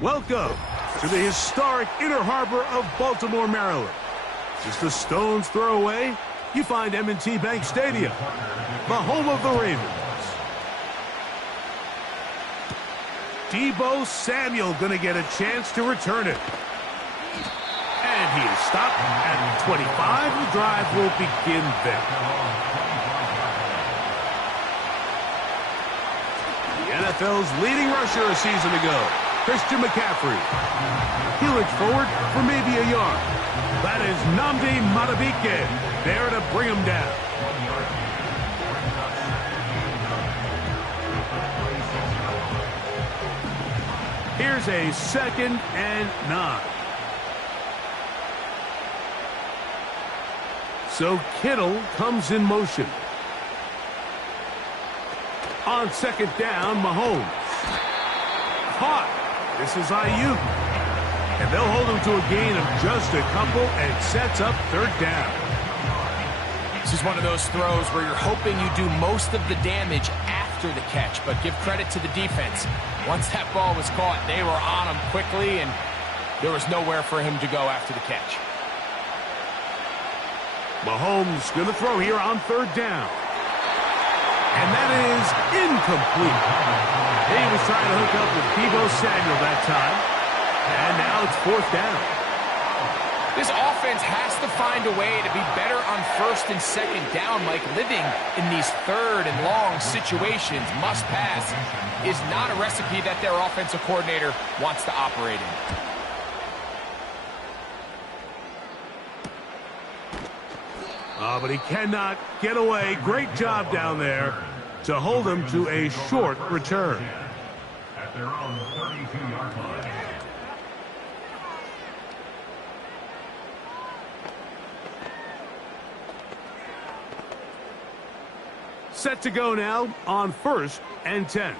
Welcome to the historic Inner Harbor of Baltimore, Maryland. Just a stone's throw away, you find M&T Bank Stadium, the home of the Ravens. Deebo Samuel going to get a chance to return it. And he is stopped at 25. The drive will begin there. The NFL's leading rusher a season ago, Christian McCaffrey. He looks forward for maybe a yard. That is Nnamdi Madubuike there to bring him down. Here's a 2nd and 9. So Kittle comes in motion. On 2nd down, Mahomes. Caught. This is Ayuk. And they'll hold him to a gain of just a couple and sets up 3rd down. This is one of those throws where you're hoping you do most of the damage after the catch, but give credit to the defense. Once that ball was caught, they were on him quickly, and there was nowhere for him to go after the catch. Mahomes going to throw here on 3rd down. And that is incomplete. He was trying to hook up with Deebo Samuel that time. And now it's 4th down. This offense has to find a way to be better on 1st and 2nd down, Mike. Living in these 3rd and long situations, must pass, is not a recipe that their offensive coordinator wants to operate in. But he cannot get away. Great job down there to hold him to a short return. At their own 32-yard line. Set to go now on 1st and 10.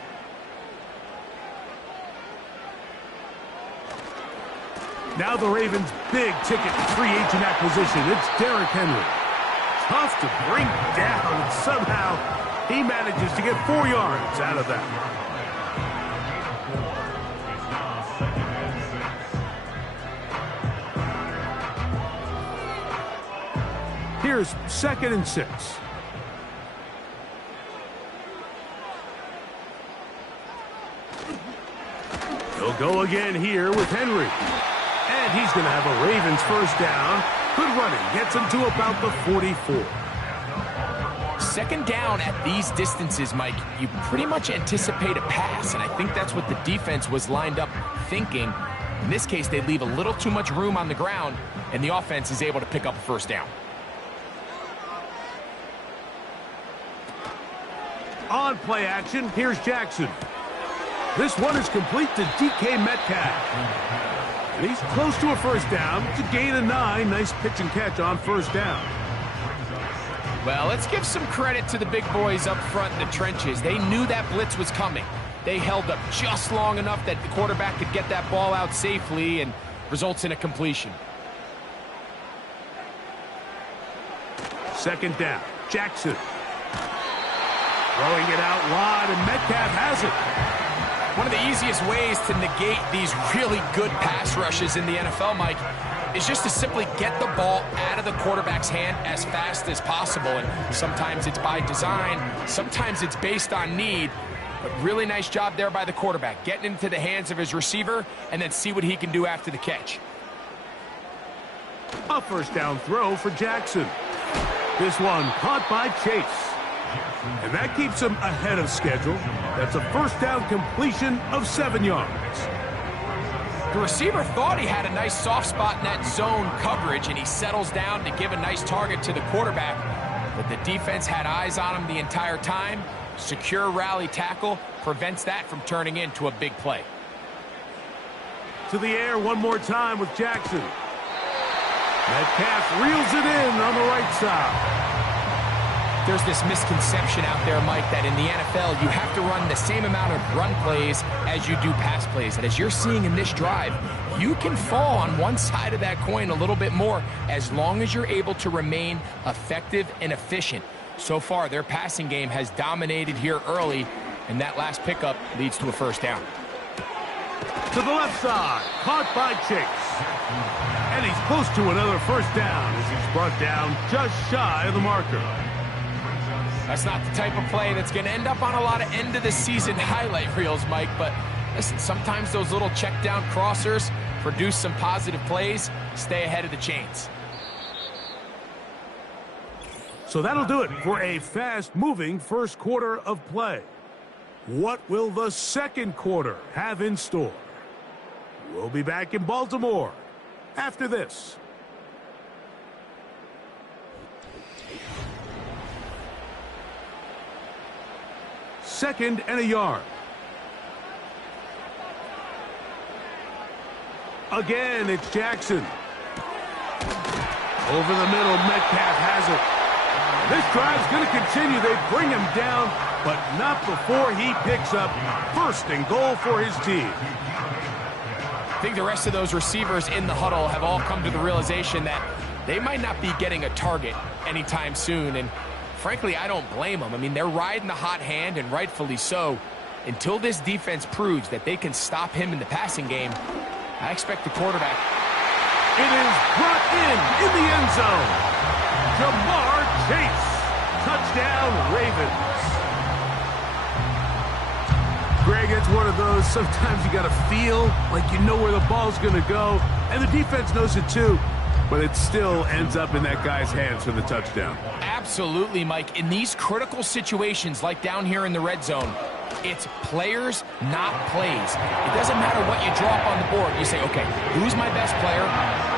Now the Ravens' big-ticket free agent acquisition. It's Derrick Henry. Tough to bring down, and somehow he manages to get 4 yards out of that. Here's 2nd and 6. He'll go again here with Henry. And he's going to have a Ravens 1st down. Good running. Gets him to about the 44. second down at these distances, Mike, you pretty much anticipate a pass, and I think that's what the defense was lined up thinking. In this case, they leave a little too much room on the ground, and the offense is able to pick up a first down. On play action, here's Jackson. This one is complete to DK Metcalf. And he's close to a first down. It's a gain of 9. Nice pitch and catch on first down. Well, let's give some credit to the big boys up front in the trenches. They knew that blitz was coming. They held up just long enough that the quarterback could get that ball out safely and results in a completion. Second down, Jackson. Throwing it out wide, and Metcalf has it. One of the easiest ways to negate these really good pass rushes in the NFL, Mike, is just to simply get the ball out of the quarterback's hand as fast as possible. And sometimes it's by design, sometimes it's based on need. But really nice job there by the quarterback, getting into the hands of his receiver and then see what he can do after the catch. A first down throw for Jackson. This one caught by Chase. And that keeps him ahead of schedule. That's a first down completion of 7 yards. The receiver thought he had a nice soft spot in that zone coverage, and he settles down to give a nice target to the quarterback. But the defense had eyes on him the entire time. Secure rally tackle prevents that from turning into a big play. To the air one more time with Jackson. Metcalf reels it in on the right side. There's this misconception out there, Mike, that in the NFL you have to run the same amount of run plays as you do pass plays. And as you're seeing in this drive, you can fall on one side of that coin a little bit more as long as you're able to remain effective and efficient. So far, their passing game has dominated here early, and that last pickup leads to a first down. To the left side, caught by Chase. And he's close to another first down as he's brought down just shy of the marker. That's not the type of play that's going to end up on a lot of end-of-the-season highlight reels, Mike, but listen, sometimes those little check-down crossers produce some positive plays. Stay ahead of the chains. So that'll do it for a fast-moving first quarter of play. What will the second quarter have in store? We'll be back in Baltimore after this. Second and a yard. Again, it's Jackson. Over the middle, Metcalf has it. This drive's going to continue. They bring him down, but not before he picks up first and goal for his team. I think the rest of those receivers in the huddle have all come to the realization that they might not be getting a target anytime soon, and frankly, I don't blame them. I mean, they're riding the hot hand, and rightfully so. Until this defense proves that they can stop him in the passing game, I expect the quarterback. It is brought in the end zone. Jamar Chase. Touchdown, Ravens. Greg, it's one of those, sometimes you got to feel like you know where the ball's going to go, and the defense knows it too, but it still ends up in that guy's hands for the touchdown. Absolutely, Mike. In these critical situations, like down here in the red zone, it's players, not plays. It doesn't matter what you drop on the board. You say, okay, who's my best player?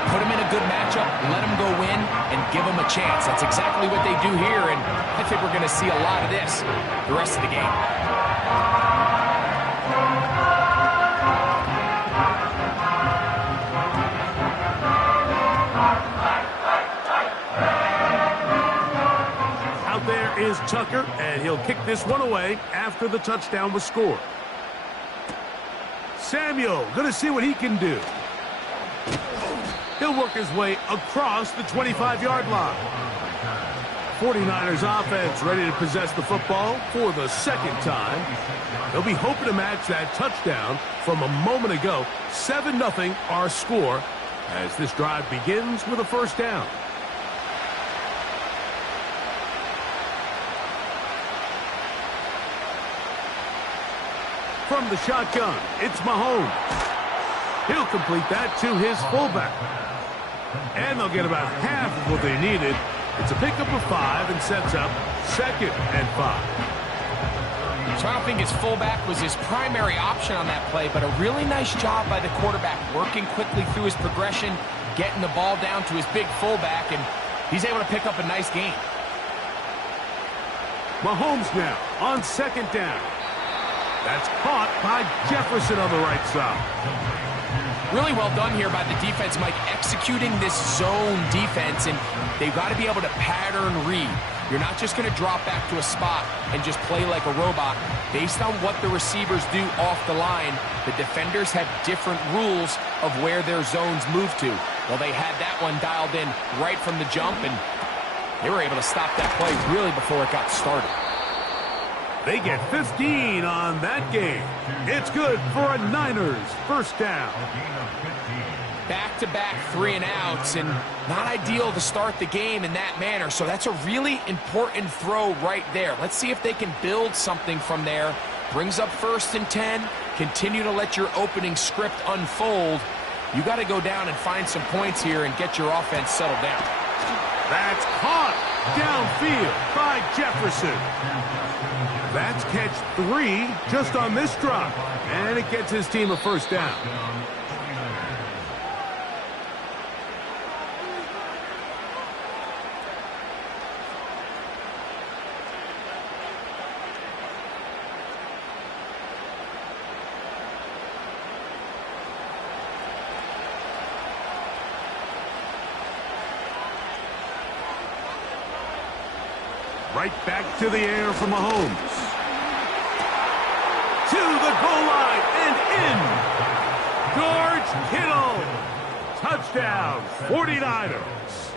Put him in a good matchup, let him go win, and give him a chance. That's exactly what they do here, and I think we're going to see a lot of this the rest of the game. Is Tucker, and he'll kick this one away after the touchdown was scored. Samuel going to see what he can do. He'll work his way across the 25-yard line. 49ers offense ready to possess the football for the second time. They'll be hoping to match that touchdown from a moment ago. 7-0 our score as this drive begins with a first down. From the shotgun, it's Mahomes. He'll complete that to his fullback. And they'll get about half of what they needed. It's a pickup of 5 and sets up 2nd and 5. So I don't think his fullback was his primary option on that play, but a really nice job by the quarterback, working quickly through his progression, getting the ball down to his big fullback, and he's able to pick up a nice gain. Mahomes now on 2nd down. That's caught by Jefferson on the right side. Really well done here by the defense, Mike, executing this zone defense, and they've got to be able to pattern read. You're not just going to drop back to a spot and just play like a robot. Based on what the receivers do off the line, the defenders have different rules of where their zones move to. Well, they had that one dialed in right from the jump, and they were able to stop that play really before it got started. They get 15 on that game. It's good for a Niners first down. Back-to-back 3-and-outs, and not ideal to start the game in that manner. So that's a really important throw right there. Let's see if they can build something from there. Brings up 1st and 10. Continue to let your opening script unfold. You got to go down and find some points here and get your offense settled down. That's caught downfield by Jefferson. That's catch 3 just on this drive, and it gets his team a first down. Right back to the air for Mahomes. To the goal line and in. George Kittle. Touchdown, 49ers.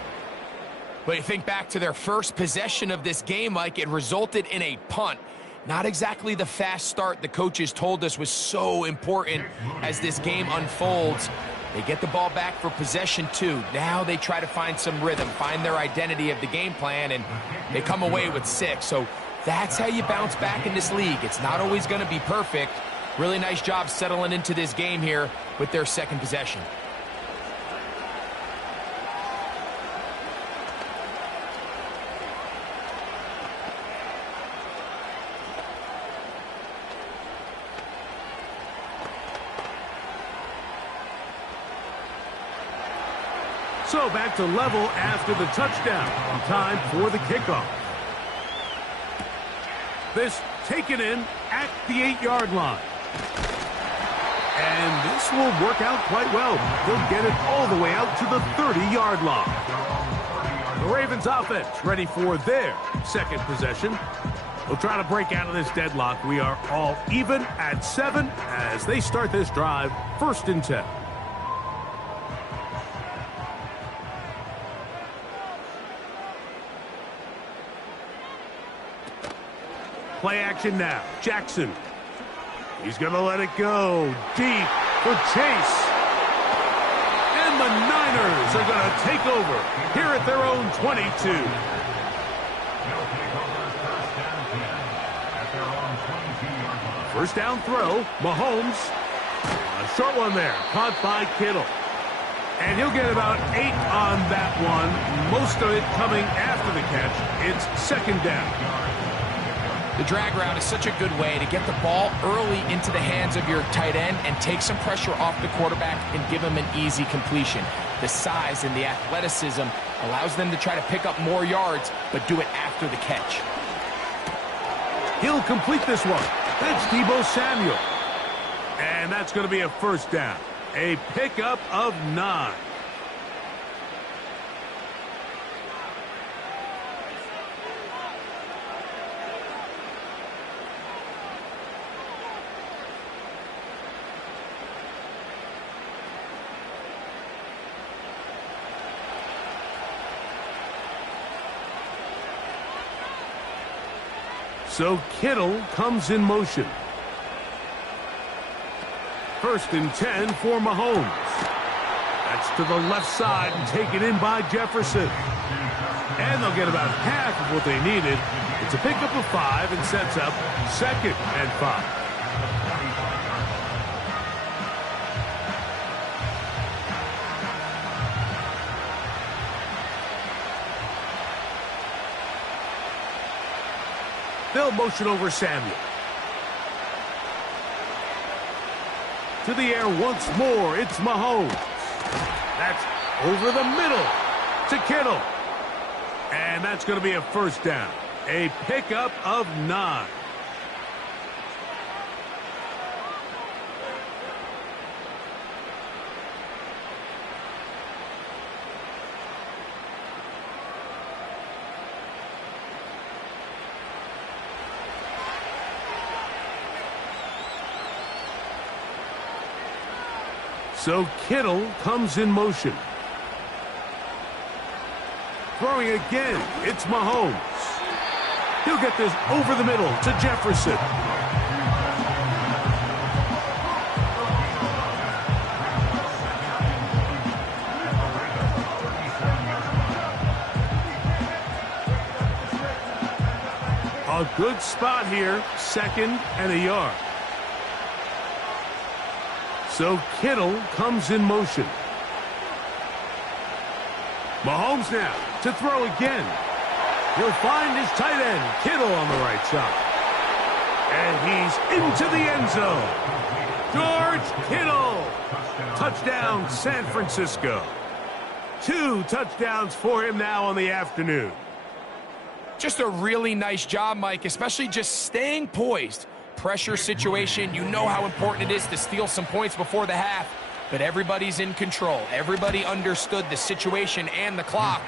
But you think back to their first possession of this game, Mike, it resulted in a punt. Not exactly the fast start the coaches told us was so important as this game unfolds. They get the ball back for possession 2. Now they try to find some rhythm, find their identity of the game plan, and they come away with 6. So that's how you bounce back in this league. It's not always going to be perfect. Really nice job settling into this game here with their second possession. So back to level after the touchdown. Time for the kickoff. This taken in at the 8-yard line. And this will work out quite well. They'll get it all the way out to the 30-yard line. The Ravens offense ready for their second possession. They'll try to break out of this deadlock. We are all even at 7 as they start this drive, 1st and 10. Play action now. Jackson. He's going to let it go deep for Chase. And the Niners are going to take over here at their own 22. First down throw. Mahomes. A short one there. Caught by Kittle. And he'll get about 8 on that one. Most of it coming after the catch. It's 2nd down. The drag route is such a good way to get the ball early into the hands of your tight end and take some pressure off the quarterback and give him an easy completion. The size and the athleticism allows them to try to pick up more yards, but do it after the catch. He'll complete this one. That's Deebo Samuel. And that's going to be a first down. A pickup of 9. So Kittle comes in motion. 1st and 10 for Mahomes. That's to the left side and taken in by Jefferson. And they'll get about half of what they needed. It's a pickup of 5 and sets up 2nd and 5. They'll motion over Samuel. To the air once more, it's Mahomes. That's over the middle to Kittle. And that's going to be a first down. A pickup of 9. So Kittle comes in motion. Throwing again, it's Mahomes. He'll get this over the middle to Jefferson. A good spot here, 2nd and a yard. So Kittle comes in motion. Mahomes now to throw again. He'll find his tight end, Kittle, on the right side. And he's into the end zone. George Kittle. Touchdown, San Francisco. 2 touchdowns for him now on the afternoon. Just a really nice job, Mike, especially just staying poised. Pressure situation, you know how important it is to steal some points before the half, but everybody's in control. Everybody understood the situation and the clock,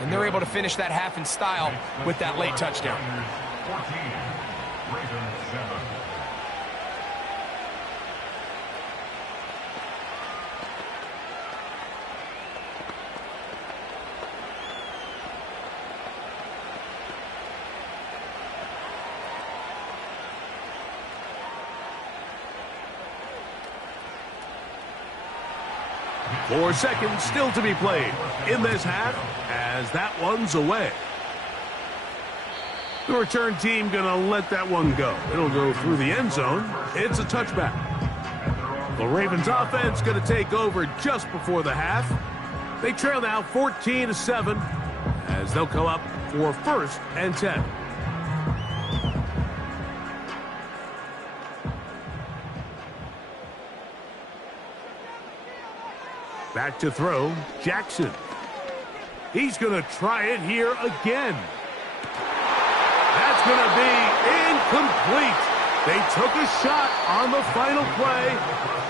and they're able to finish that half in style with that late touchdown. 14, Ravens 7. Four seconds still to be played in this half as that one's away. The return team going to let that one go. It'll go through the end zone. It's a touchback. The Ravens offense going to take over just before the half. They trail now 14-7 as they'll come up for 1st and 10. Back to throw, Jackson. He's going to try it here again. That's going to be incomplete. They took a shot on the final play.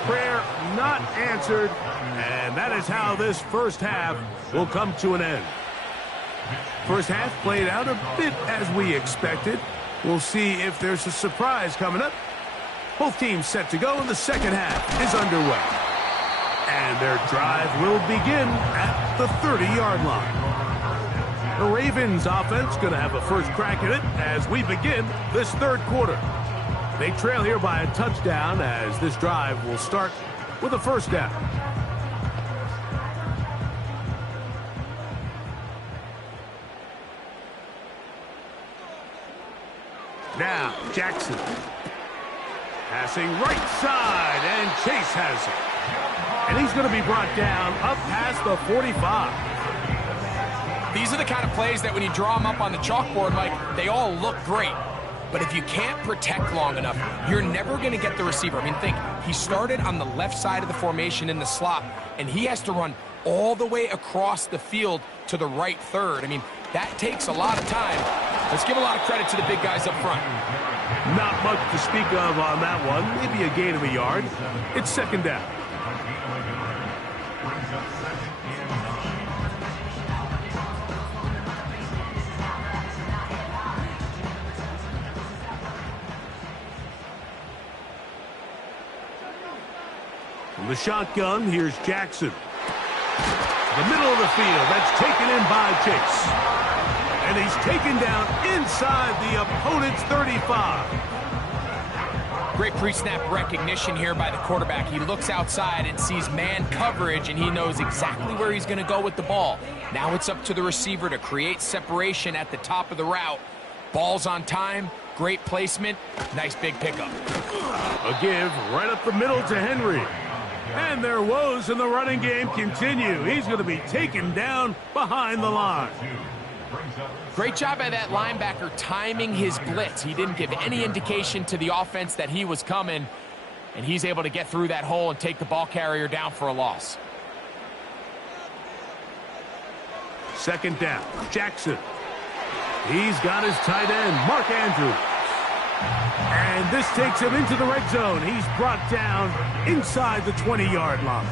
Prayer not answered. And that is how this first half will come to an end. First half played out a bit as we expected. We'll see if there's a surprise coming up. Both teams set to go, and the second half is underway. And their drive will begin at the 30-yard line. The Ravens offense going to have a first crack at it as we begin this third quarter. They trail here by a touchdown as this drive will start with a first down. Now, Jackson. Passing right side, and Chase has it. And he's going to be brought down up past the 45. These are the kind of plays that when you draw them up on the chalkboard, Mike, they all look great. But if you can't protect long enough, you're never going to get the receiver. I mean, think, he started on the left side of the formation in the slot, and he has to run all the way across the field to the right third. I mean, that takes a lot of time. Let's give a lot of credit to the big guys up front. Not much to speak of on that one. Maybe a gain of a yard. It's second down. From the shotgun, here's Jackson. The middle of the field, that's taken in by Chase. And he's taken down inside the opponent's 35. Great pre-snap recognition here by the quarterback. He looks outside and sees man coverage, and he knows exactly where he's going to go with the ball. Now it's up to the receiver to create separation at the top of the route. Ball's on time, great placement, nice big pickup. A give right up the middle to Henry. And their woes in the running game continue. He's going to be taken down behind the line. Great job by that linebacker timing his blitz. He didn't give any indication to the offense that he was coming, and he's able to get through that hole and take the ball carrier down for a loss. Second down, Jackson. He's got his tight end, Mark Andrews. And this takes him into the red zone. He's brought down inside the 20-yard line.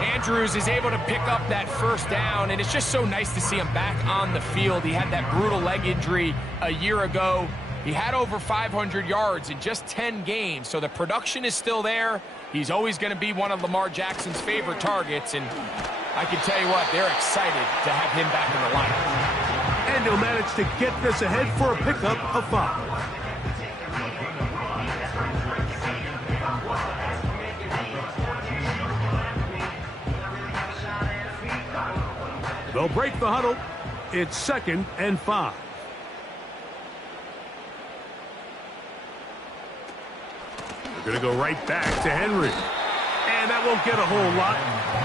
Andrews is able to pick up that first down, and it's just so nice to see him back on the field. He had that brutal leg injury a year ago. He had over 500 yards in just 10 games, so the production is still there. He's always going to be one of Lamar Jackson's favorite targets, and I can tell you what, they're excited to have him back in the lineup. And he'll manage to get this ahead for a pickup of 5. They'll break the huddle. It's 2nd and 5. They're going to go right back to Henry. And that won't get a whole lot.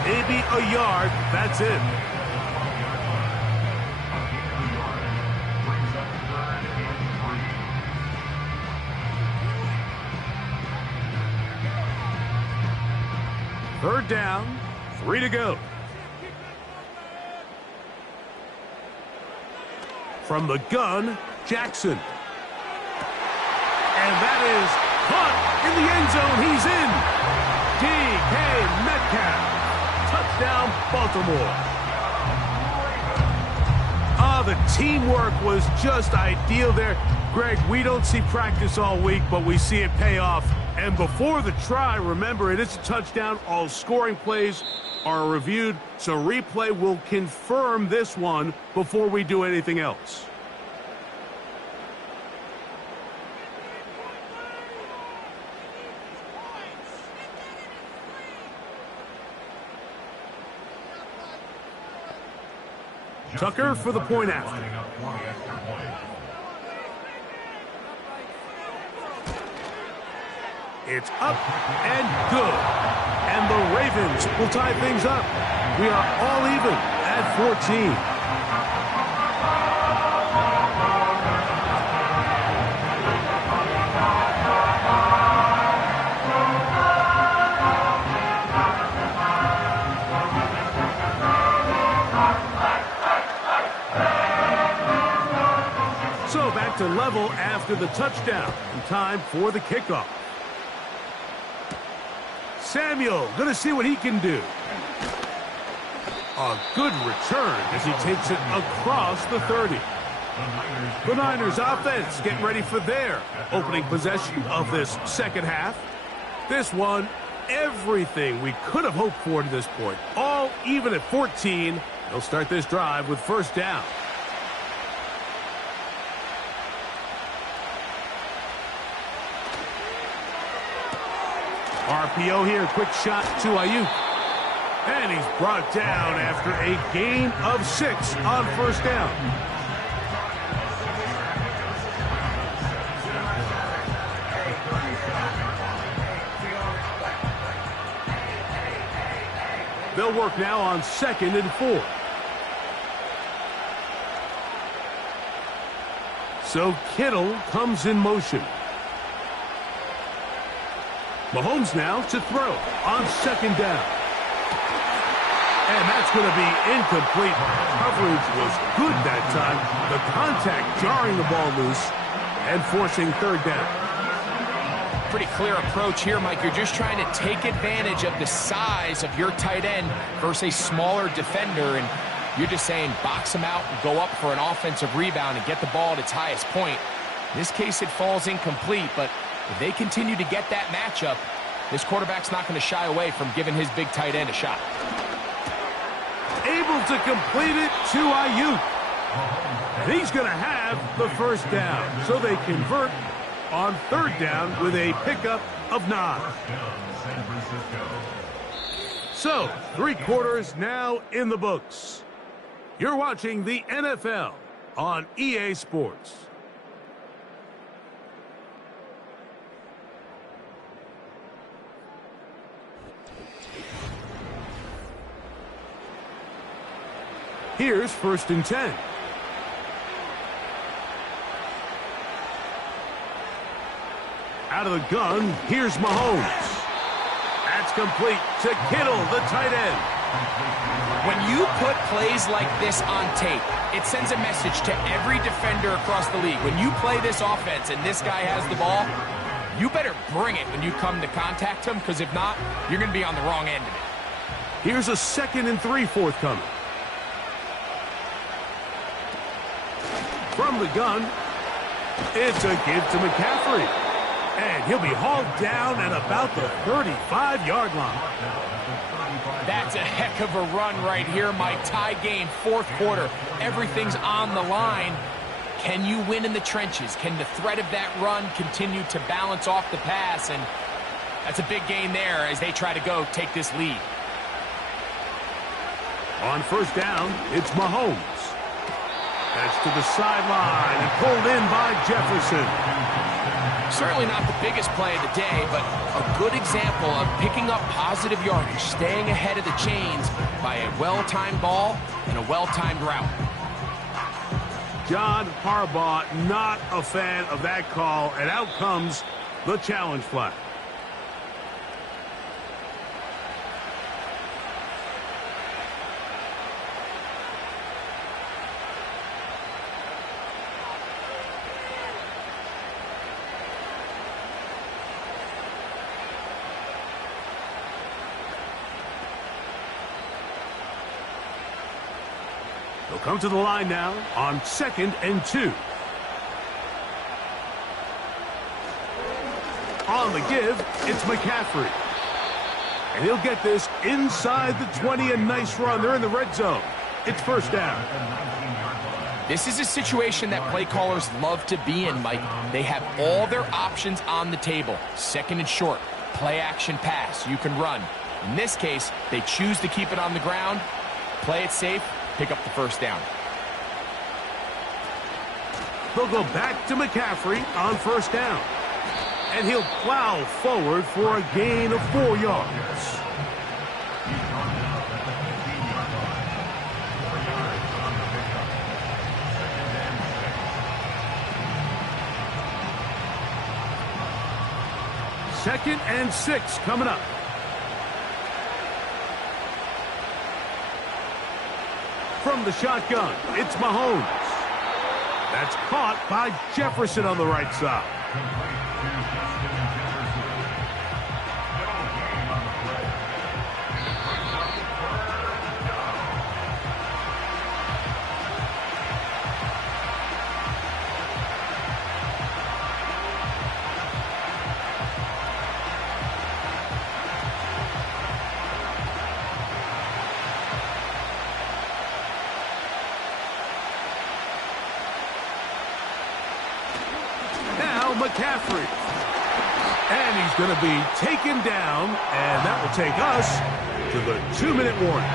Maybe a yard. That's it. Third down, 3 to go. From the gun, Jackson. And that is caught in the end zone. He's in. DK Metcalf. Touchdown, Baltimore. The teamwork was just ideal there. Greg, we don't see practice all week, but we see it pay off. And before the try, remember, it is a touchdown. All scoring plays are reviewed, so replay will confirm this one before we do anything else. Tucker for the point after. It's up and good. And the Ravens will tie things up. We are all even at 14. So back to level after the touchdown. And time for the kickoff. Samuel, going to see what he can do. A good return as he takes it across the 30. The Niners offense getting ready for their opening possession of this second half. This one, everything we could have hoped for to this point. All even at 14. They'll start this drive with first down. RPO here, quick shot to Ayuk. And he's brought down after a gain of 6 on first down. They'll work now on 2nd and 4. So Kittle comes in motion. Mahomes now to throw on 2nd down. And that's going to be incomplete. Coverage was good that time. The contact jarring the ball loose and forcing 3rd down. Pretty clear approach here, Mike. You're just trying to take advantage of the size of your tight end versus a smaller defender. And you're just saying box him out and go up for an offensive rebound and get the ball at its highest point. In this case, it falls incomplete, but if they continue to get that matchup, this quarterback's not going to shy away from giving his big tight end a shot. Able to complete it to Ayuk. And he's going to have the first down. So they convert on 3rd down with a pickup of 9. So, 3 quarters now in the books. You're watching the NFL on EA Sports. Here's 1st and 10. Out of the gun, here's Mahomes. That's complete to Kittle, the tight end. When you put plays like this on tape, it sends a message to every defender across the league. When you play this offense and this guy has the ball, you better bring it when you come to contact him, because if not, you're going to be on the wrong end of it. Here's a 2nd and 3 forthcoming. From the gun, it's a give to McCaffrey. And he'll be hauled down at about the 35-yard line. That's a heck of a run right here, Mike. Tie game, 4th quarter. Everything's on the line. Can you win in the trenches? Can the threat of that run continue to balance off the pass? And that's a big gain there as they try to go take this lead. On 1st down, it's Mahomes. That's to the sideline and pulled in by Jefferson. Certainly not the biggest play of the day, but a good example of picking up positive yardage, staying ahead of the chains by a well-timed ball and a well-timed route. John Harbaugh not a fan of that call, and out comes the challenge flag. They'll come to the line now on 2nd and 2. On the give, it's McCaffrey. And he'll get this inside the 20. A nice run. They're in the red zone. It's 1st down. This is a situation that play callers love to be in, Mike. They have all their options on the table. 2nd and short, play action pass. You can run. In this case, they choose to keep it on the ground, play it safe, pick up the 1st down. They'll go back to McCaffrey on 1st down. And he'll plow forward for a gain of 4 yards. Second and 6 coming up. From the shotgun, it's Mahomes. That's caught by Jefferson on the right side. McCaffrey. And he's going to be taken down, and that will take us to the 2-minute warning.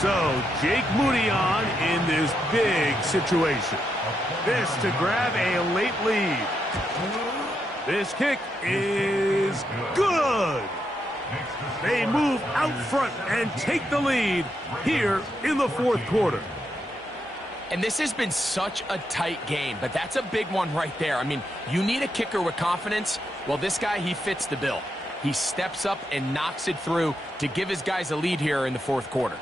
So, Jake Moody on in this big situation. This to grab a late lead. This kick is good. They move out front and take the lead here in the 4th quarter. And this has been such a tight game, but that's a big one right there. I mean, you need a kicker with confidence. Well, this guy, he fits the bill. He steps up and knocks it through to give his guys a lead here in the 4th quarter.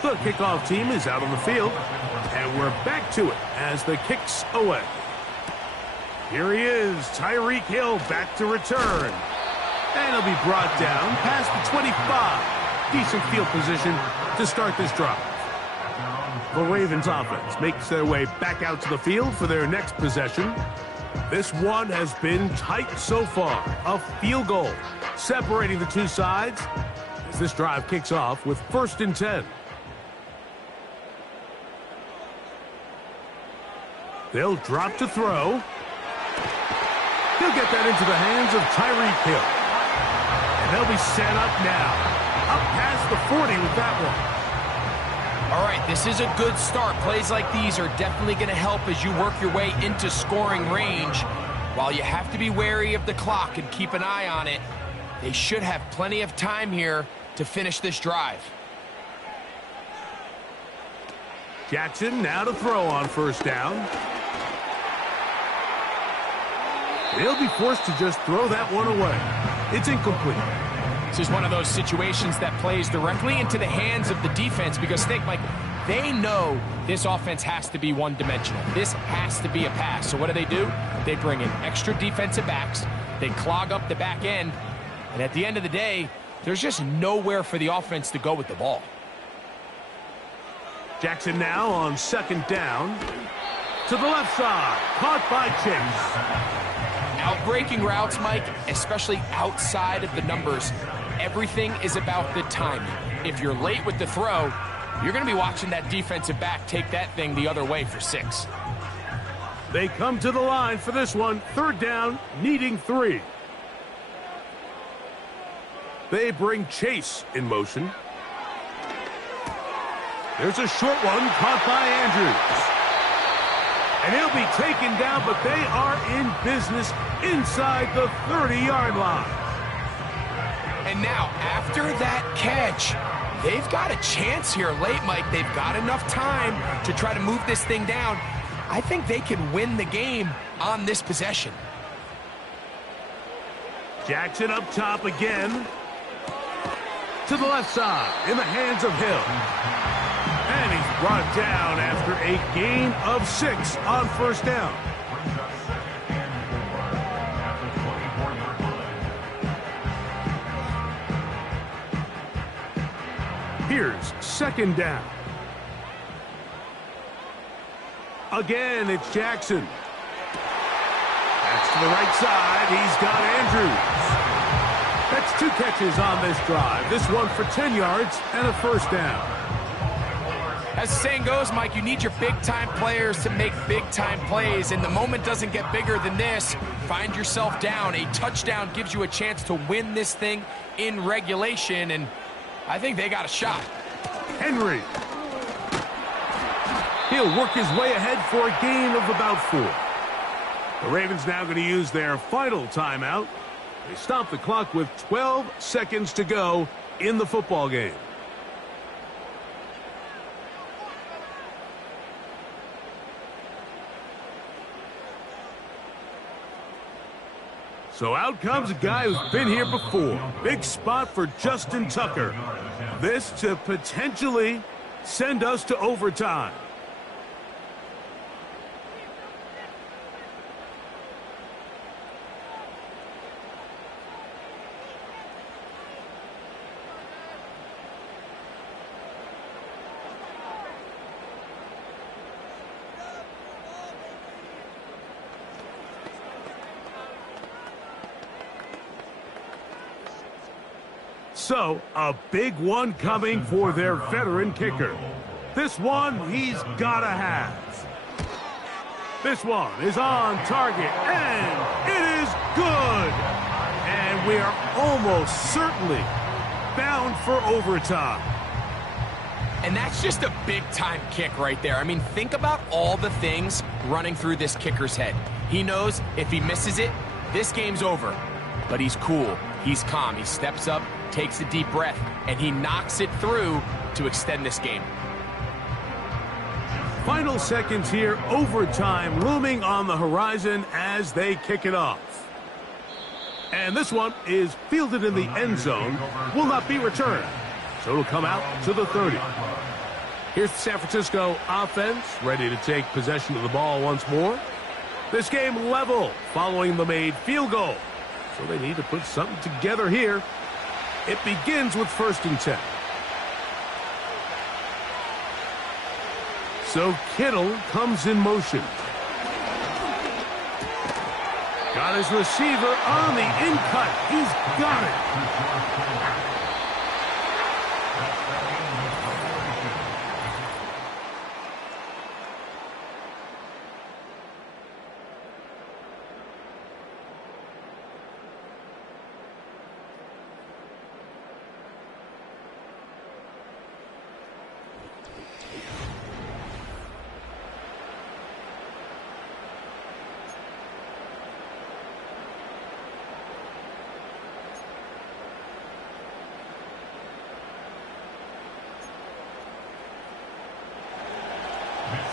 The kickoff team is out on the field, and we're back to it as the kick's away. Here he is, Tyreek Hill back to return. And he'll be brought down past the 25. Decent field position to start this drive. The Ravens offense makes their way back out to the field for their next possession. This one has been tight so far. A field goal separating the two sides as this drive kicks off with 1st and 10. They'll drop to throw. He'll get that into the hands of Tyreek Hill. And they'll be set up now. Up past the 40 with that one. All right, this is a good start. Plays like these are definitely going to help as you work your way into scoring range. While you have to be wary of the clock and keep an eye on it, they should have plenty of time here to finish this drive. Jackson now to throw on first down. He'll be forced to just throw that one away. It's incomplete. This is one of those situations that plays directly into the hands of the defense because think, Mike, they know this offense has to be one-dimensional. This has to be a pass. So what do? They bring in extra defensive backs. They clog up the back end. And at the end of the day, there's just nowhere for the offense to go with the ball. Jackson now on second down. To the left side. Caught by Chase. Out-breaking routes, Mike, especially outside of the numbers, everything is about the timing. If you're late with the throw, you're going to be watching that defensive back take that thing the other way for 6. They come to the line for this one. Third down, needing 3. They bring Chase in motion. There's a short one caught by Andrews. And he'll be taken down, but they are in business inside the 30-yard line. And now, after that catch, they've got a chance here late, Mike. They've got enough time to try to move this thing down. I think they can win the game on this possession. Jackson up top again. To the left side, in the hands of Hill. And he's brought down after a gain of 6 on first down. Here's second down. Again, it's Jackson. That's to the right side. He's got Andrews. That's 2 catches on this drive. This one for 10 yards and a first down. As the saying goes, Mike, you need your big-time players to make big-time plays, and the moment doesn't get bigger than this. Find yourself down. A touchdown gives you a chance to win this thing in regulation, and I think they got a shot. Henry. He'll work his way ahead for a gain of about 4. The Ravens now going to use their final timeout. They stop the clock with 12 seconds to go in the football game. So out comes a guy who's been here before. Big spot for Justin Tucker. This to potentially send us to overtime. So, a big one coming for their veteran kicker. This one he's gotta have. This one is on target, and it is good. And we are almost certainly bound for overtime. And that's just a big-time kick right there. I mean, think about all the things running through this kicker's head. He knows if he misses it, this game's over. But he's cool. He's calm. He steps up, takes a deep breath, and he knocks it through to extend this game. Final seconds here, overtime looming on the horizon as they kick it off. And this one is fielded in the end zone, will not be returned. So it'll come out to the 30. Here's the San Francisco offense, ready to take possession of the ball once more. This game level following the made field goal. So they need to put something together here. It begins with 1st and 10. So Kittle comes in motion. Got his receiver on the in-cut. He's got it.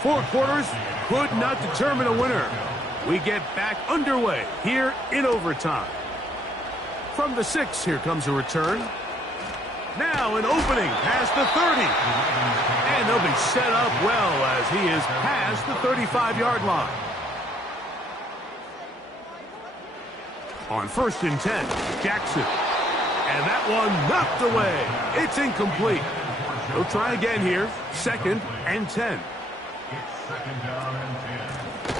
Four quarters could not determine a winner. We get back underway here in overtime. From the 6, here comes a return. Now an opening past the 30. And they'll be set up well as he is past the 35-yard line. On 1st and 10, Jackson. And that one knocked away. It's incomplete. They'll try again here. 2nd and 10.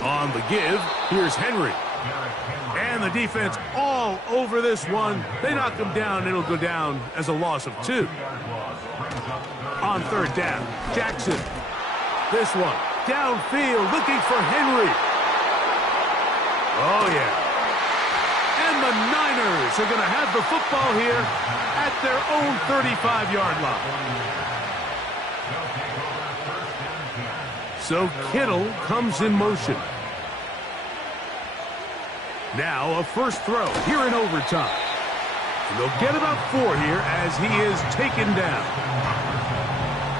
On the give, here's Henry. And the defense all over this one. They knock him down, and it'll go down as a loss of 2. On 3rd down, Jackson. This one, downfield, looking for Henry. Oh, yeah. And the Niners are going to have the football here at their own 35-yard line. So Kittle comes in motion. Now a first throw here in overtime. And they'll get about 4 here as he is taken down.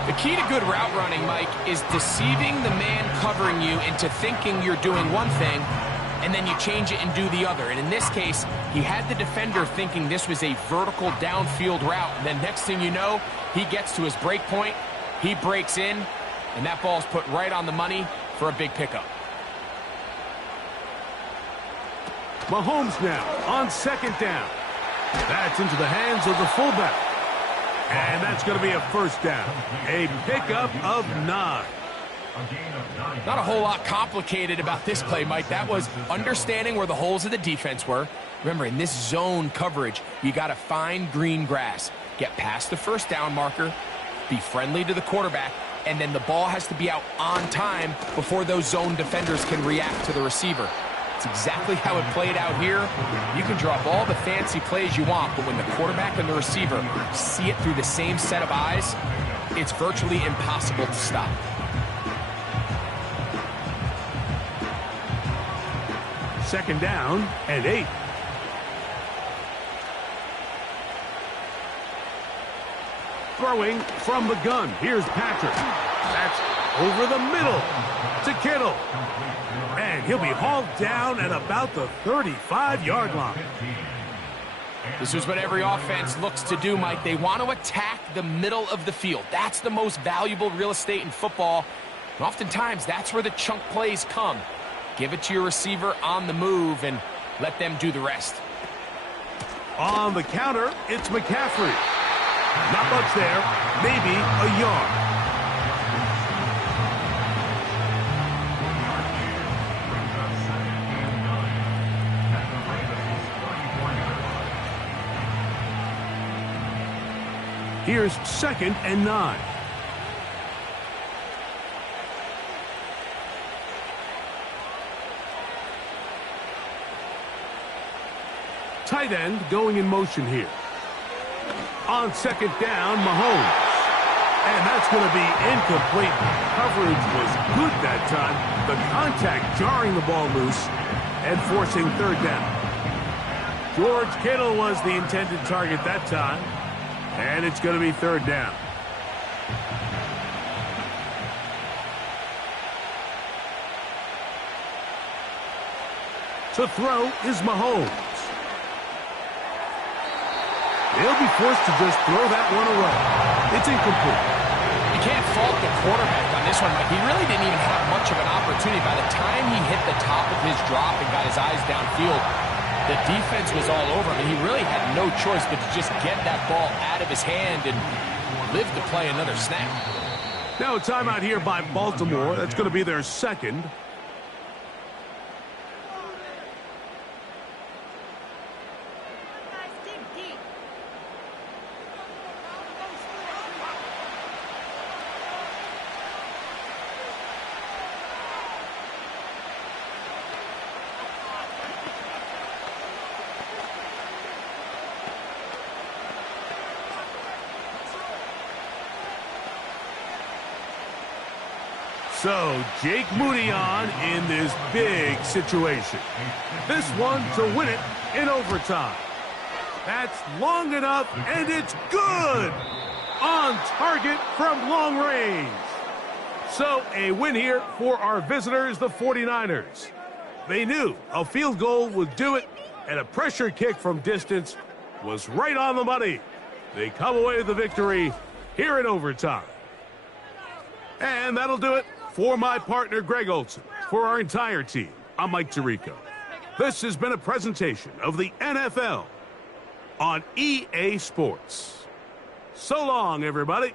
The key to good route running, Mike, is deceiving the man covering you into thinking you're doing one thing, and then you change it and do the other. And in this case, he had the defender thinking this was a vertical downfield route. And then next thing you know, he gets to his break point, he breaks in, and that ball's put right on the money for a big pickup. Mahomes now on 2nd down. That's into the hands of the fullback. And that's going to be a first down. A pickup of 9. Not a whole lot complicated about this play, Mike. That was understanding where the holes of the defense were. Remember, in this zone coverage, you got to find green grass. Get past the first down marker, be friendly to the quarterback, and then the ball has to be out on time before those zone defenders can react to the receiver. It's exactly how it played out here. You can draw up all the fancy plays you want, but when the quarterback and the receiver see it through the same set of eyes, it's virtually impossible to stop. Second down and 8. Throwing from the gun. Here's Patrick. That's over the middle to Kittle. And he'll be hauled down at about the 35-yard line. This is what every offense looks to do, Mike. They want to attack the middle of the field. That's the most valuable real estate in football. And oftentimes, that's where the chunk plays come. Give it to your receiver on the move and let them do the rest. On the counter, it's McCaffrey. Not much there, maybe a yard. Here's 2nd and 9. Tight end going in motion here. On 2nd down, Mahomes. And that's going to be incomplete. Coverage was good that time. The contact jarring the ball loose and forcing 3rd down. George Kittle was the intended target that time. And it's going to be 3rd down. To throw is Mahomes. They'll be forced to just throw that one away. It's incomplete. You can't fault the quarterback on this one, but he really didn't even have much of an opportunity. By the time he hit the top of his drop and got his eyes downfield, the defense was all over him, and he really had no choice but to just get that ball out of his hand and live to play another snap. Now a timeout here by Baltimore. That's going to be their 2nd. So, Jake Moody on in this big situation. This one to win it in overtime. That's long enough, and it's good! On target from long range. So, a win here for our visitors, the 49ers. They knew a field goal would do it, and a pressure kick from distance was right on the money. They come away with the victory here in overtime. And that'll do it for my partner, Greg Olson. For our entire team, I'm Mike Tirico. This has been a presentation of the NFL on EA Sports. So long, everybody.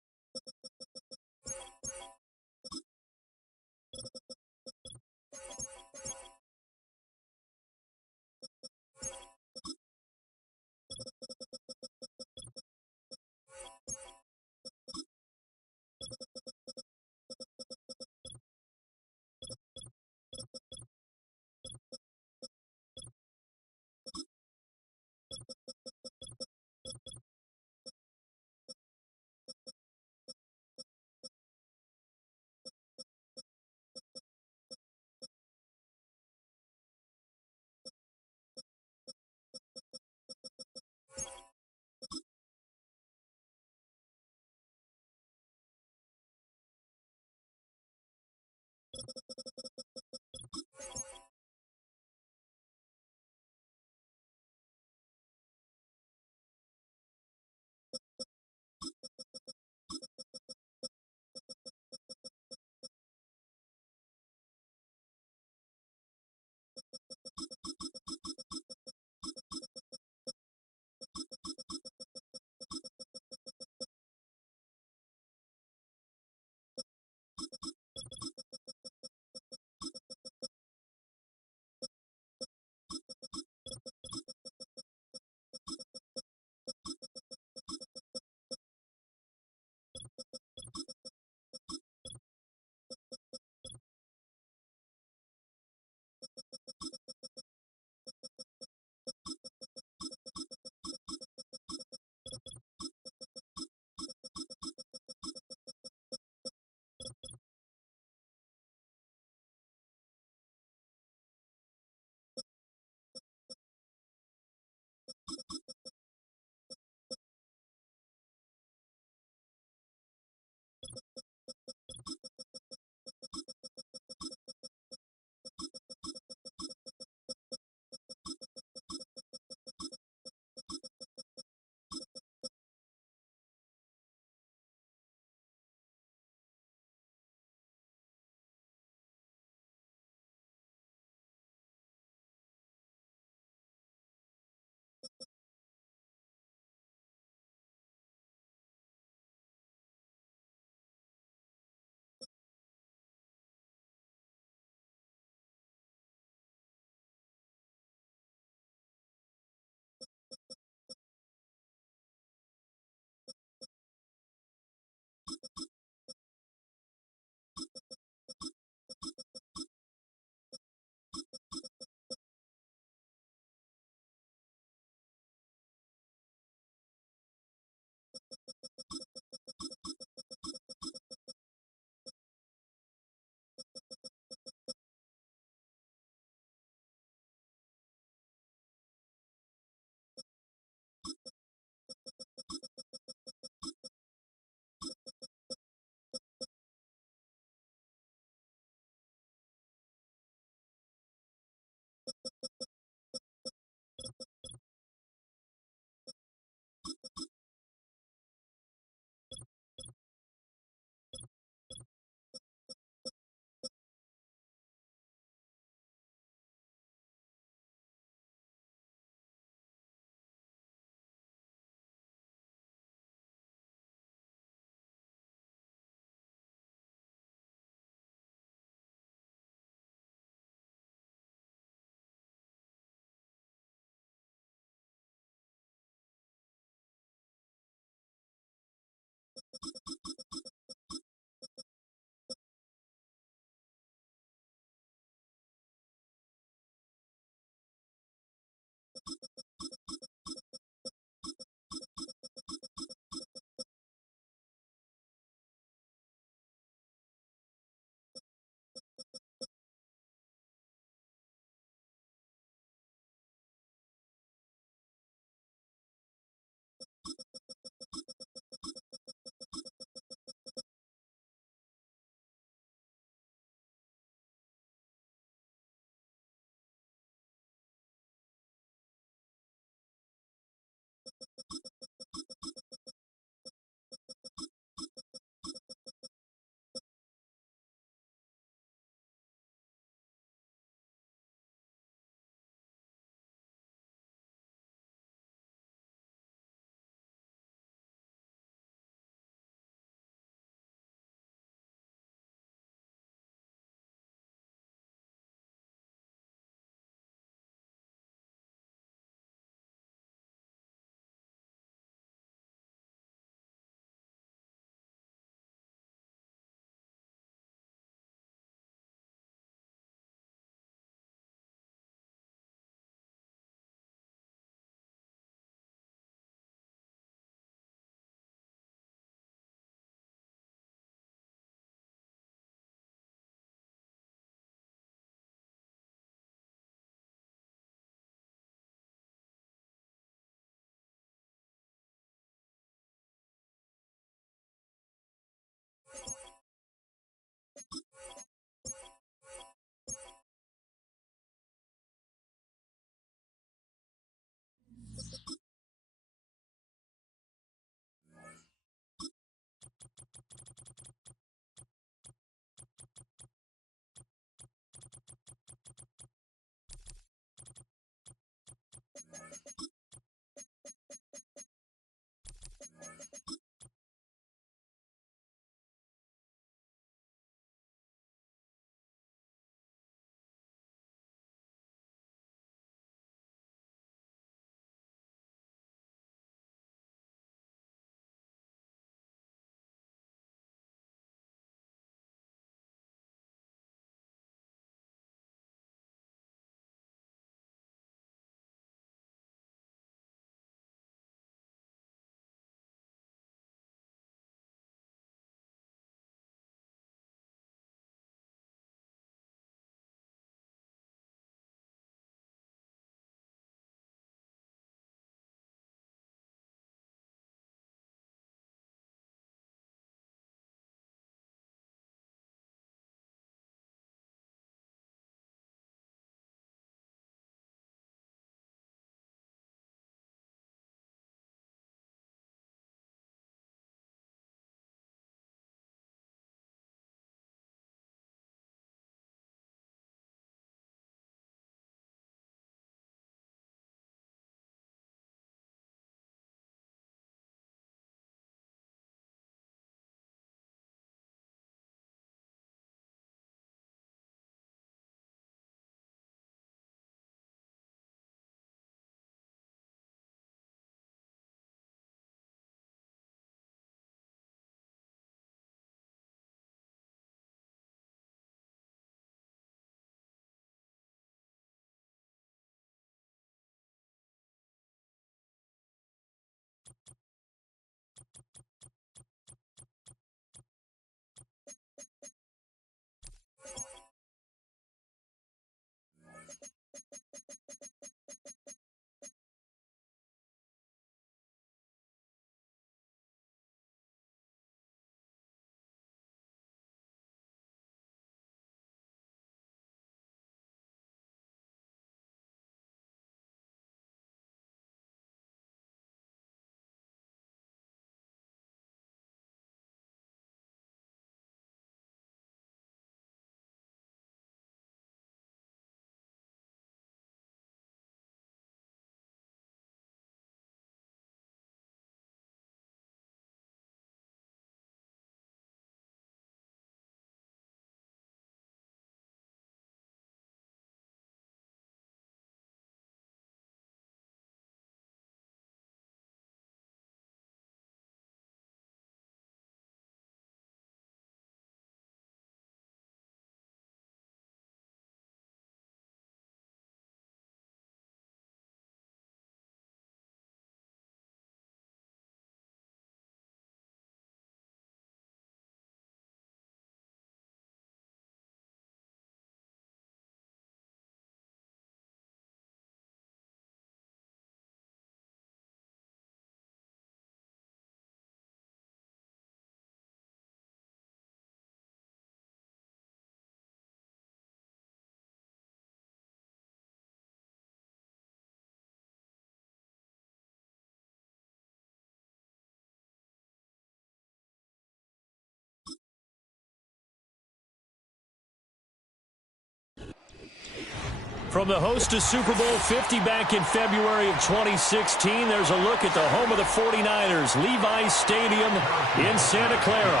From the host to Super Bowl 50 back in February of 2016, there's a look at the home of the 49ers, Levi's Stadium in Santa Clara.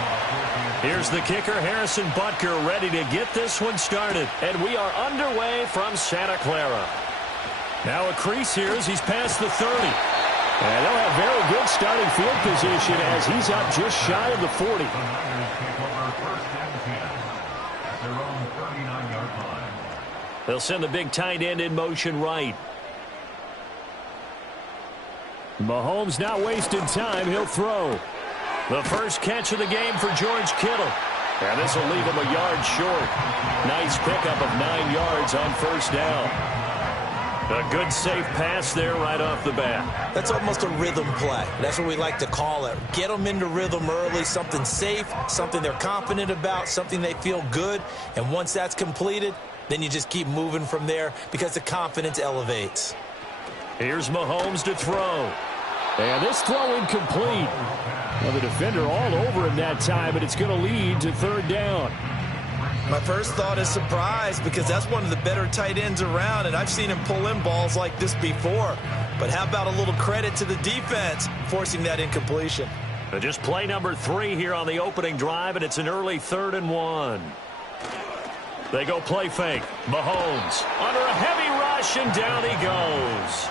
Here's the kicker, Harrison Butker, ready to get this one started. And we are underway from Santa Clara. Now a crease here as he's past the 30. And they'll have very good starting field position as he's out just shy of the 40. They'll send the big tight end in motion right. Mahomes not wasting time. He'll throw. The first catch of the game for George Kittle. And this will leave him a yard short. Nice pickup of 9 yards on first down. A good safe pass there right off the bat. That's almost a rhythm play. That's what we like to call it. Get them into rhythm early, something safe, something they're confident about, something they feel good. And once that's completed, then you just keep moving from there because the confidence elevates. Here's Mahomes to throw. And this throw incomplete. Well, the defender all over him that time, but it's going to lead to third down. My first thought is surprise because that's one of the better tight ends around, and I've seen him pull in balls like this before. But how about a little credit to the defense forcing that incompletion? Just play number 3 here on the opening drive, and it's an early 3rd and 1. They go play fake. Mahomes under a heavy rush, and down he goes.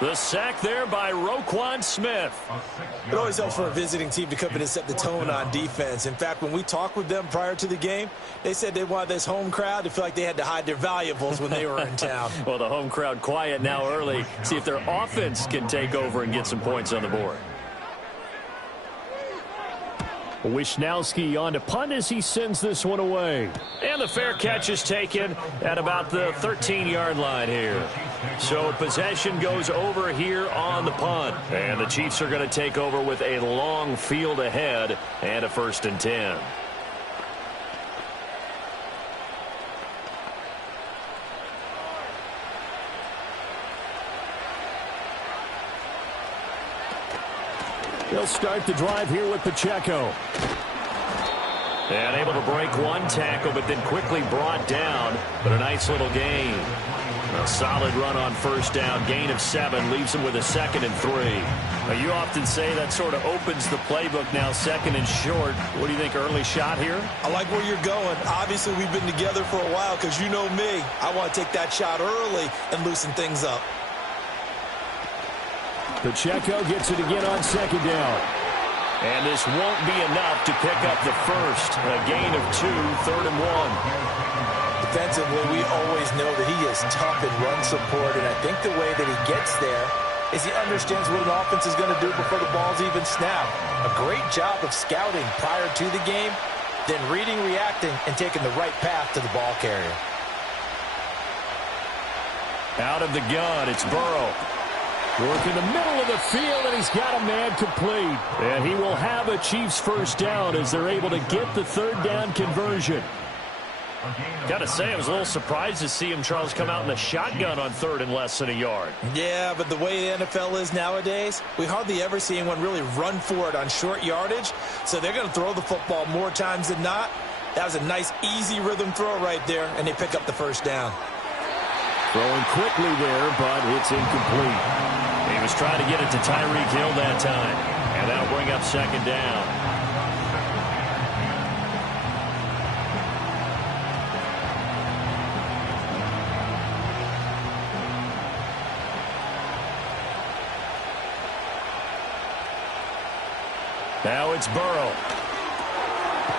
The sack there by Roquan Smith. It always helps for a visiting team to come in and set the tone on defense. In fact, when we talked with them prior to the game, they said they wanted this home crowd to feel like they had to hide their valuables when they were in town. Well, the home crowd quiet now early. See if their offense can take over and get some points on the board. Wisnowski on to punt as he sends this one away. And the fair catch is taken at about the 13-yard line here. So possession goes over here on the punt. And the Chiefs are going to take over with a long field ahead and a 1st and 10. They'll start the drive here with Pacheco. And able to break one tackle, but then quickly brought down. But a nice little gain. A solid run on 1st down. Gain of 7 leaves him with a 2nd and 3. Now, you often say that sort of opens the playbook now, 2nd and short. What do you think, early shot here? I like where you're going. Obviously, we've been together for a while because you know me. I want to take that shot early and loosen things up. Pacheco gets it again on 2nd down. And this won't be enough to pick up the first. A gain of 2, 3rd and 1. Defensively, we always know that he is tough in run support, and I think the way that he gets there is he understands what an offense is going to do before the ball's even snapped. A great job of scouting prior to the game, then reading, reacting, and taking the right path to the ball carrier. Out of the gun, it's Burrow. Work in the middle of the field, and he's got a man complete. And he will have a Chiefs 1st down as they're able to get the 3rd down conversion. Got to say, I was a little surprised to see him, Charles, come out in a shotgun on 3rd and less than a yard. Yeah, but the way the NFL is nowadays, we hardly ever see anyone really run for it on short yardage. So they're going to throw the football more times than not. That was a nice, easy rhythm throw right there, and they pick up the 1st down. Throwing quickly there, but it's incomplete. He was trying to get it to Tyreek Hill that time, and that'll bring up 2nd down. Now it's Burrow.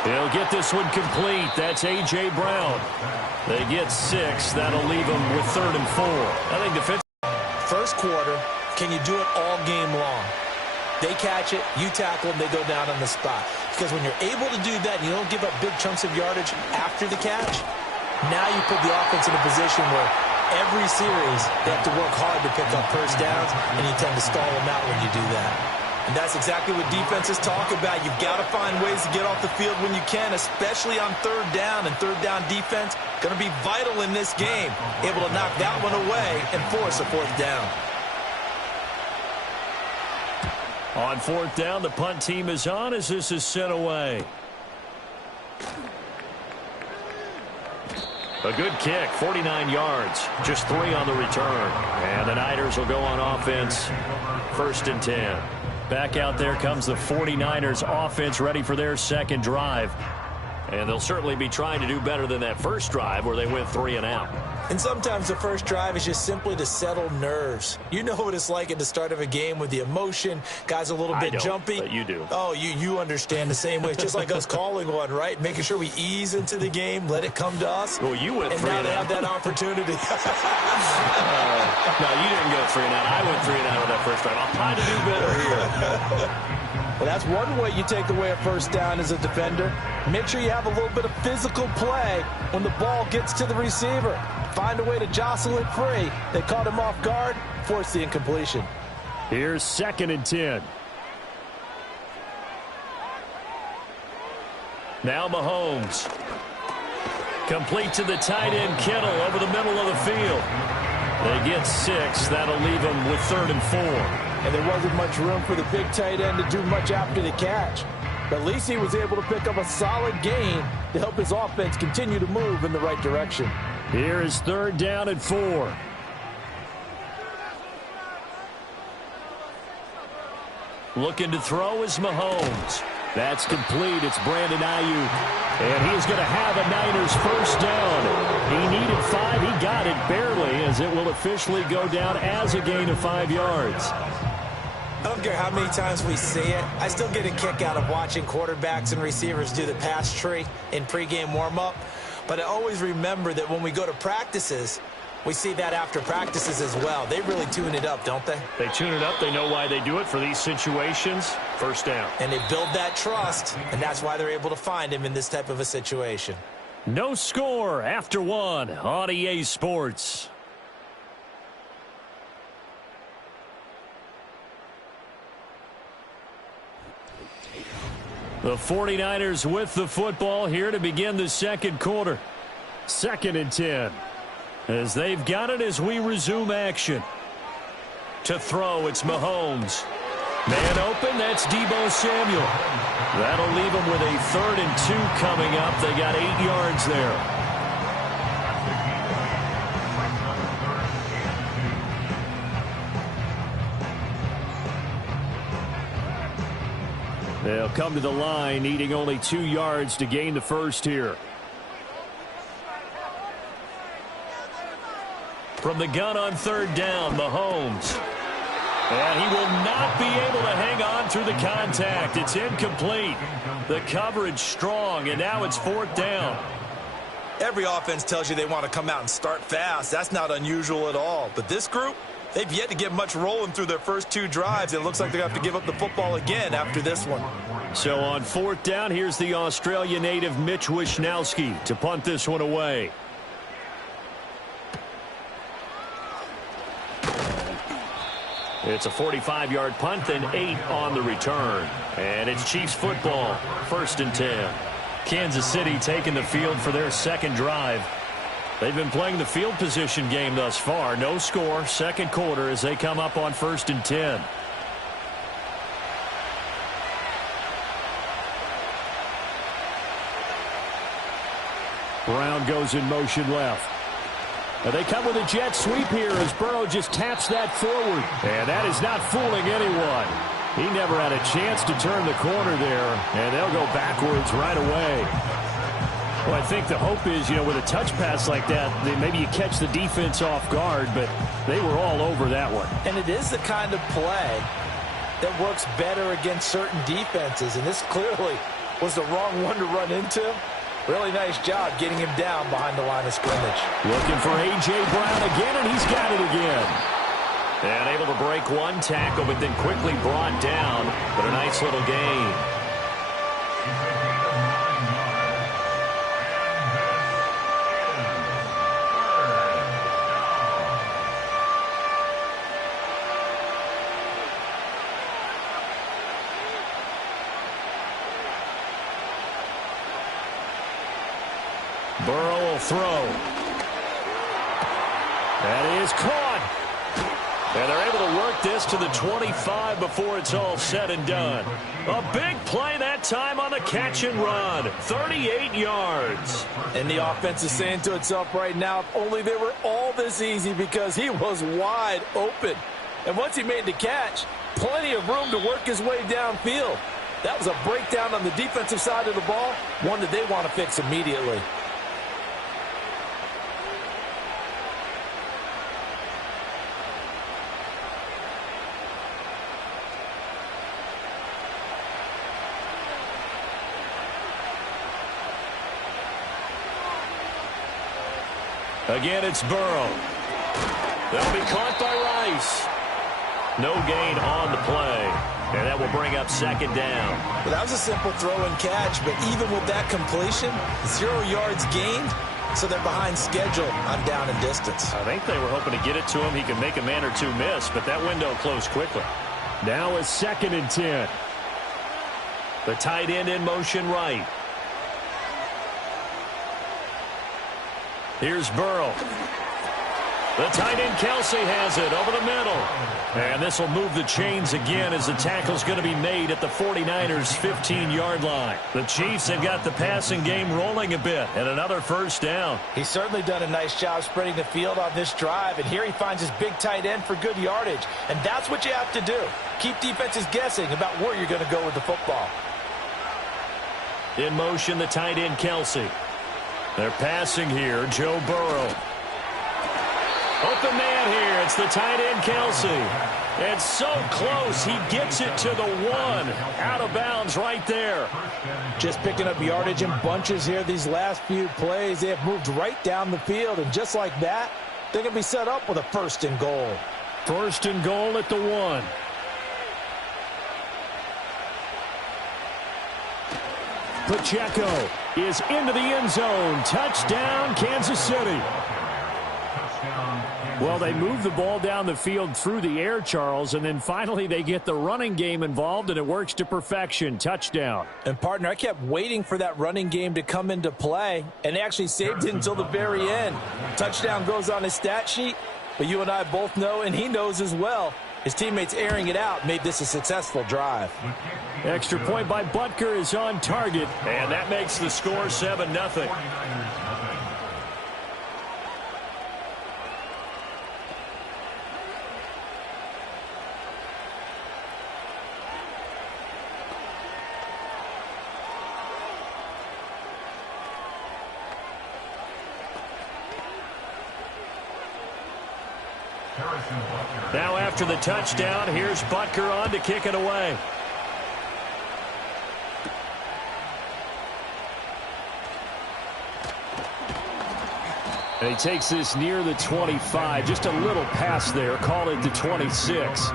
He'll get this one complete. That's A.J. Brown. They get 6. That'll leave them with 3rd and 4. I think defense. First quarter, can you do it all game long? They catch it, you tackle them, they go down on the spot. Because when you're able to do that and you don't give up big chunks of yardage after the catch, now you put the offense in a position where every series they have to work hard to pick up 1st downs, and you tend to stall them out when you do that. And that's exactly what defenses talk about. You've got to find ways to get off the field when you can, especially on 3rd down. And 3rd down defense going to be vital in this game. Able to knock that one away and force a 4th down. On 4th down, the punt team is on as this is sent away. A good kick, 49 yards, just 3 on the return. And the Niners will go on offense, 1st and 10. Back out there comes the 49ers offense ready for their 2nd drive. And they'll certainly be trying to do better than that first drive where they went 3 and out. And sometimes the first drive is just simply to settle nerves. You know what it's like at the start of a game with the emotion. Guys a little bit jumpy. But you do. Oh, you understand the same way. It's just like us calling one, right? Making sure we ease into the game, let it come to us. Well, you went 3 and out. And now they have that opportunity. No, you didn't go 3 and out. I went 3 and out with that first drive. I'll try to do better here. Well, that's one way you take away a 1st down as a defender. Make sure you have a little bit of physical play when the ball gets to the receiver. Find a way to jostle it free. They caught him off guard, forced the incompletion. Here's 2nd and 10. Now Mahomes. Complete to the tight end Kittle over the middle of the field. They get 6. That'll leave them with 3rd and 4. And there wasn't much room for the big tight end to do much after the catch. But at least he was able to pick up a solid gain to help his offense continue to move in the right direction. Here is 3rd down and 4. Looking to throw is Mahomes. That's complete. It's Brandon Ayuk. And he is going to have a Niners first down. He needed 5. He got it barely, as it will officially go down as a gain of 5 yards. I don't care how many times we see it. I still get a kick out of watching quarterbacks and receivers do the pass tree in pregame warm-up. But I always remember that when we go to practices, we see that after practices as well. They really tune it up, don't they? They tune it up. They know why they do it for these situations. First down. And they build that trust, and that's why they're able to find him in this type of a situation. No score after 1 on EA Sports. The 49ers with the football here to begin the second quarter. 2nd and 10. As they've got it as we resume action. To throw, it's Mahomes. Man open, that's Deebo Samuel. That'll leave them with a 3rd and 2 coming up. They got 8 yards there. They'll come to the line, needing only 2 yards to gain the first here. From the gun on 3rd down, Mahomes. And he will not be able to hang on through the contact. It's incomplete. The coverage strong, and now it's 4th down. Every offense tells you they want to come out and start fast. That's not unusual at all. But this group, they've yet to get much rolling through their first 2 drives. It looks like they're going to have to give up the football again after this one. So on 4th down, here's the Australia native Mitch Wishnowski to punt this one away. It's a 45-yard punt, then 8 on the return. And it's Chiefs football, 1st and 10. Kansas City taking the field for their second drive. They've been playing the field position game thus far. No score, second quarter as they come up on 1st and 10. Brown goes in motion left. They come with a jet sweep here as Burrow just taps that forward. And that is not fooling anyone. He never had a chance to turn the corner there, and they'll go backwards right away. Well, I think the hope is, with a touch pass like that, maybe you catch the defense off guard, but they were all over that one. And it is the kind of play that works better against certain defenses, and this clearly was the wrong one to run into. Really nice job getting him down behind the line of scrimmage. Looking for A.J. Brown again, and he's got it again. And able to break one tackle, but then quickly brought down. But a nice little gain. Burrow will throw. That is caught. And they're able to work this to the 25 before it's all said and done. A big play that time on the catch and run. 38 yards. And the offense is saying to itself right now, if only they were all this easy, because he was wide open. And once he made the catch, plenty of room to work his way downfield. That was a breakdown on the defensive side of the ball, one that they want to fix immediately. Again, it's Burrow. They'll be caught by Rice. No gain on the play. And that will bring up 2nd down. Well, that was a simple throw and catch, but even with that completion, 0 yards gained, so they're behind schedule on down and distance. I think they were hoping to get it to him. He could make a man or two miss, but that window closed quickly. Now it's 2nd and 10. The tight end in motion right. Here's Burrow. The tight end Kelsey has it over the middle. And this will move the chains again as the tackle's going to be made at the 49ers' 15-yard line. The Chiefs have got the passing game rolling a bit, and another first down. He's certainly done a nice job spreading the field on this drive, and here he finds his big tight end for good yardage. And that's what you have to do. Keep defenses guessing about where you're going to go with the football. In motion, the tight end Kelsey. They're passing here, Joe Burrow. Open man here. It's the tight end Kelsey. It's so close. He gets it to the 1. Out of bounds right there. Just picking up yardage in bunches here these last few plays. They have moved right down the field, and just like that, they're going to be set up with a 1st and goal. 1st and goal at the 1. Pacheco is into the end zone. Touchdown, Kansas City. Well, they move the ball down the field through the air, Charles, and then finally they get the running game involved, and it works to perfection. Touchdown. And, partner, I kept waiting for that running game to come into play, and they actually saved it until the very end. Touchdown goes on his stat sheet, but you and I both know, and he knows as well, his teammates airing it out made this a successful drive. Extra point by Butker is on target, and that makes the score 7-0. Now after the touchdown, here's Butker on to kick it away. And he takes this near the 25. Just a little pass there. Call it the 26.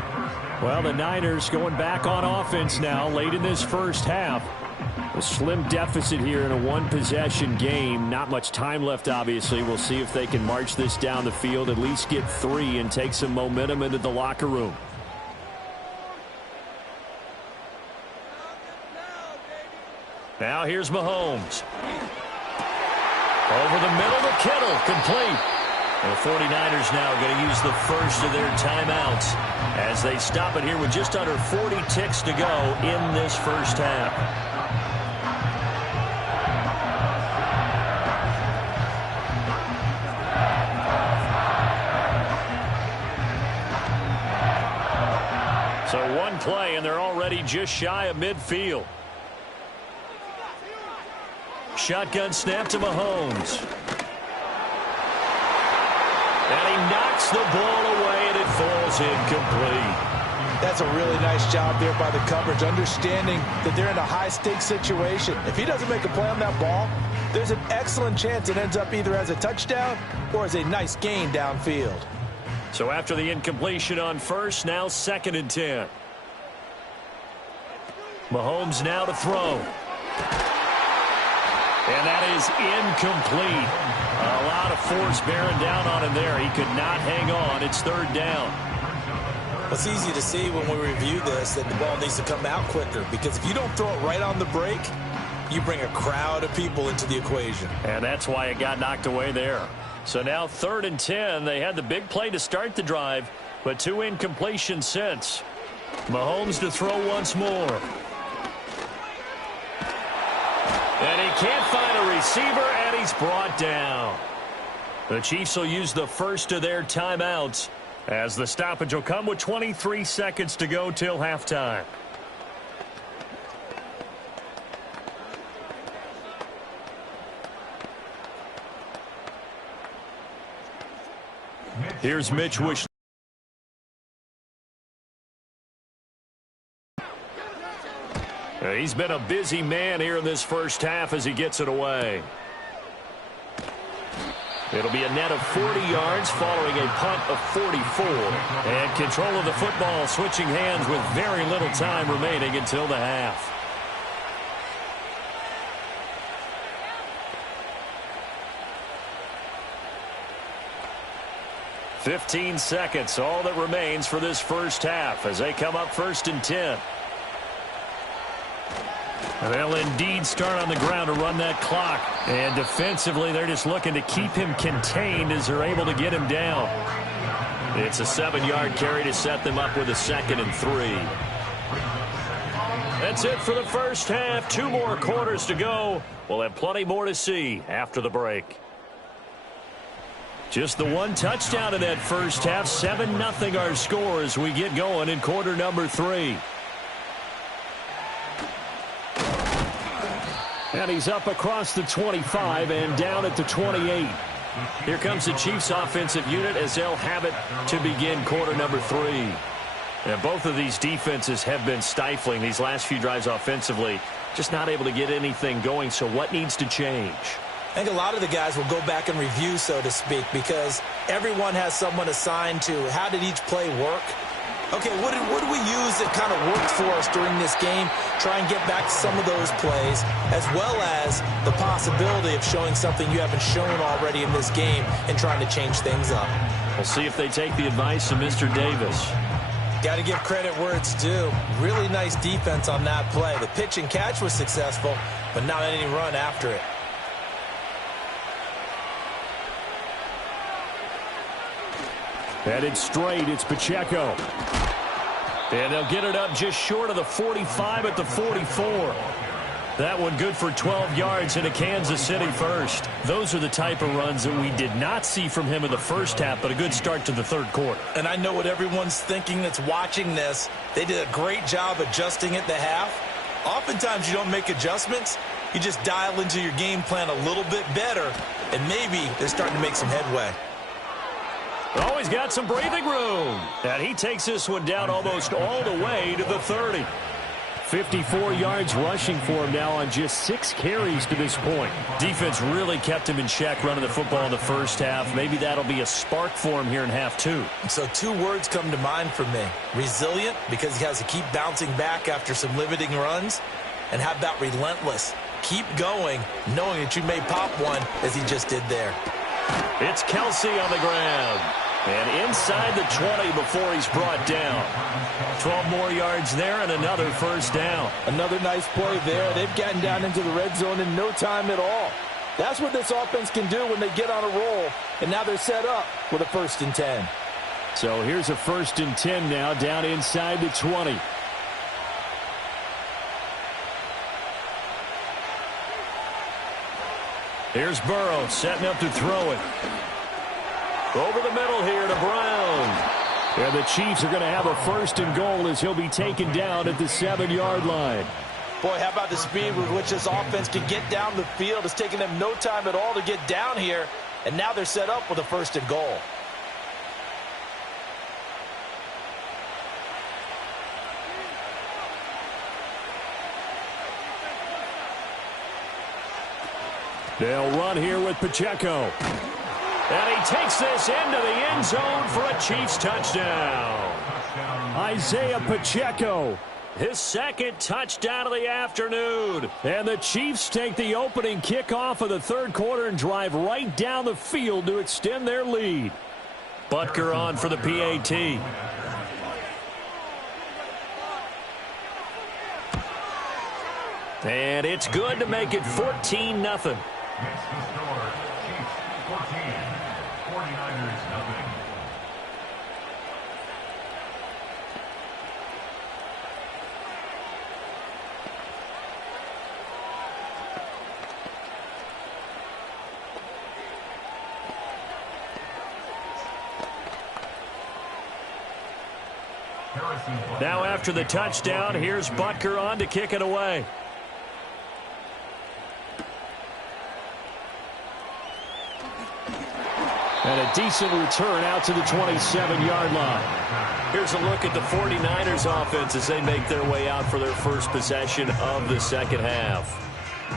Well, the Niners going back on offense now late in this first half. A slim deficit here in a one-possession game. Not much time left, obviously. We'll see if they can march this down the field, at least get 3 and take some momentum into the locker room. Now here's Mahomes. Over the middle to Kittle, complete. And the 49ers now going to use the first of their timeouts as they stop it here with just under 40 ticks to go in this first half. So one play, and they're already just shy of midfield. Shotgun snap to Mahomes. And he knocks the ball away, and it falls incomplete. That's a really nice job there by the coverage, understanding that they're in a high-stakes situation. If he doesn't make a play on that ball, there's an excellent chance it ends up either as a touchdown or as a nice gain downfield. So after the incompletion on first, now 2nd and 10. Mahomes now to throw. And that is incomplete. A lot of force bearing down on him there. He could not hang on. It's 3rd down. It's easy to see when we review this that the ball needs to come out quicker, because if you don't throw it right on the break, you bring a crowd of people into the equation. And that's why it got knocked away there. So now 3rd and 10. They had the big play to start the drive, but 2 incompletions since. Mahomes to throw once more. And he can't find a receiver, and he's brought down. The Chiefs will use the first of their timeouts as the stoppage will come with 23 seconds to go till halftime. Here's Mitch Wish. He's been a busy man here in this first half as he gets it away. It'll be a net of 40 yards following a punt of 44. And control of the football switching hands with very little time remaining until the half. "15 seconds, all that remains for this first half as they come up 1st and 10. They'll indeed start on the ground to run that clock. And defensively, they're just looking to keep him contained as they're able to get him down. It's a 7-yard carry to set them up with a 2nd and 3. That's it for the first half. 2 more quarters to go. We'll have plenty more to see after the break. Just the 1 touchdown in that first half. 7-0 our score as we get going in quarter number 3. And he's up across the 25 and down at the 28. Here comes the Chiefs offensive unit as they'll have it to begin quarter number 3. And both of these defenses have been stifling these last few drives offensively. Just not able to get anything going. So what needs to change? I think a lot of the guys will go back and review, so to speak, because everyone has someone assigned to how did each play work. Okay, what do we use that kind of worked for us during this game? Try and get back to some of those plays, as well as the possibility of showing something you haven't shown already in this game and trying to change things up. We'll see if they take the advice of Mr. Davis. Got to give credit where it's due. Really nice defense on that play. The pitch and catch was successful, but not any run after it. Headed straight, it's Pacheco. And they'll get it up just short of the 45 at the 44. That one good for 12 yards and a Kansas City first. Those are the type of runs that we did not see from him in the first half, but a good start to the third quarter. And I know what everyone's thinking that's watching this. They did a great job adjusting at the half. Oftentimes you don't make adjustments. You just dial into your game plan a little bit better, and maybe they're starting to make some headway. Oh, he's got some breathing room. And he takes this one down almost all the way to the 30. 54 yards rushing for him now on just 6 carries to this point. Defense really kept him in check running the football in the first half. Maybe that'll be a spark for him here in half 2. So 2 words come to mind for me. Resilient, because he has to keep bouncing back after some limiting runs. And how about relentless? Keep going, knowing that you may pop one as he just did there. It's Kelsey on the ground. And inside the 20 before he's brought down. 12 more yards there and another first down. Another nice play there. They've gotten down into the red zone in no time at all. That's what this offense can do when they get on a roll. And now they're set up with a 1st and 10. So here's a 1st and 10 now down inside the 20. Here's Burrow setting up to throw it. Over the middle here to Brown. And the Chiefs are going to have a 1st and goal as he'll be taken down at the 7-yard line. Boy, how about the speed with which this offense can get down the field? It's taken them no time at all to get down here. And now they're set up with a 1st and goal. They'll run here with Pacheco. And he takes this into the end zone for a Chiefs touchdown. Isaiah Pacheco, his 2nd touchdown of the afternoon. And the Chiefs take the opening kickoff of the third quarter and drive right down the field to extend their lead. Butker on for the PAT. And it's good to make it 14-0. Next to score, Chiefs 14, 49ers nothing. Now after the touchdown, here's Butker on to kick it away. And a decent return out to the 27-yard line. Here's a look at the 49ers offense as they make their way out for their first possession of the second half.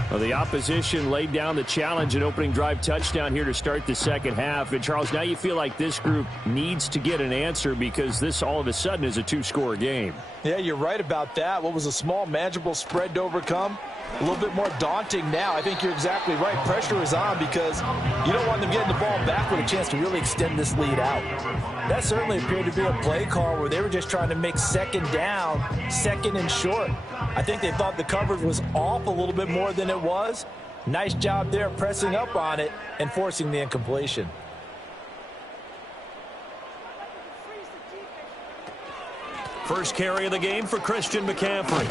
Well, the opposition laid down the challenge and opening drive touchdown here to start the second half. And, Charles, now you feel like this group needs to get an answer because this all of a sudden is a 2-score game. Yeah, you're right about that. What was a small, manageable spread to overcome a little bit more daunting now. I think you're exactly right. Pressure is on because you don't want them getting the ball back with a chance to really extend this lead out. That certainly appeared to be a play call where they were just trying to make second down, second and short. I think they thought the coverage was off a little bit more than it was. Nice job there pressing up on it and forcing the incompletion. First carry of the game for Christian McCaffrey.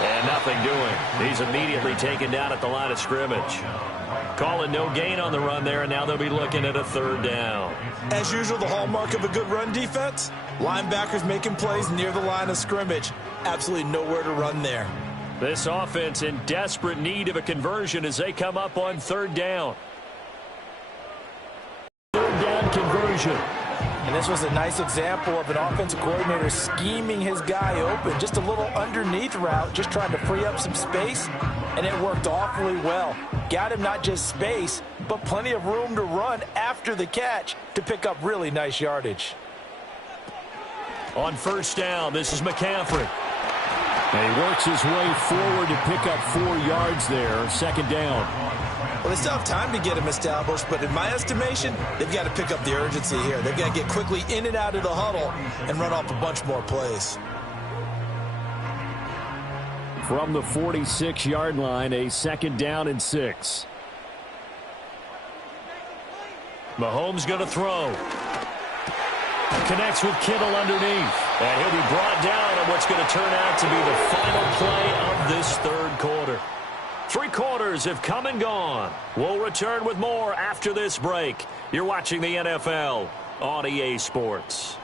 And nothing doing. He's immediately taken down at the line of scrimmage. Calling no gain on the run there, and now they'll be looking at a third down. As usual, the hallmark of a good run defense, linebackers making plays near the line of scrimmage. Absolutely nowhere to run there. This offense in desperate need of a conversion as they come up on third down. Third down conversion. And this was a nice example of an offensive coordinator scheming his guy open. Just a little underneath route, just trying to free up some space, and it worked awfully well. Got him not just space, but plenty of room to run after the catch to pick up really nice yardage. On first down, this is McCaffrey. And he works his way forward to pick up 4 yards there, second down. Well, they still have time to get him established, but in my estimation, they've got to pick up the urgency here. They've got to get quickly in and out of the huddle and run off a bunch more plays. From the 46-yard line, a second down and 6. Mahomes going to throw. Connects with Kittle underneath. And he'll be brought down on what's going to turn out to be the final play of this third quarter. 3 quarters have come and gone. We'll return with more after this break. You're watching the NFL on EA Sports.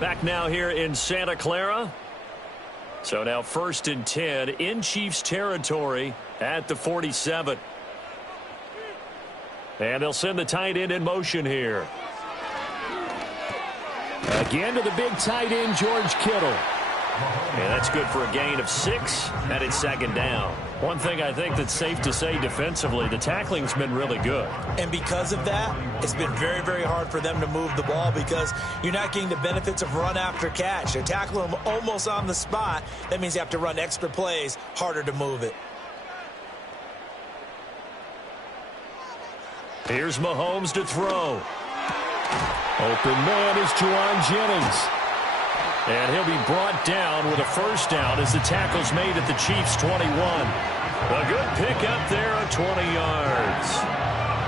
Back now here in Santa Clara. So now 1st and 10 in Chiefs territory at the 47. And they'll send the tight end in motion here. Again to the big tight end, George Kittle. And that's good for a gain of 6, and it's second down. One thing I think that's safe to say defensively, the tackling's been really good. And because of that, it's been very, very hard for them to move the ball because you're not getting the benefits of run after catch. They're tackling them almost on the spot. That means you have to run extra plays, harder to move it. Here's Mahomes to throw. Open man is Juwan Jennings. And he'll be brought down with a first down as the tackle's made at the Chiefs' 21. A good pickup there at 20 yards.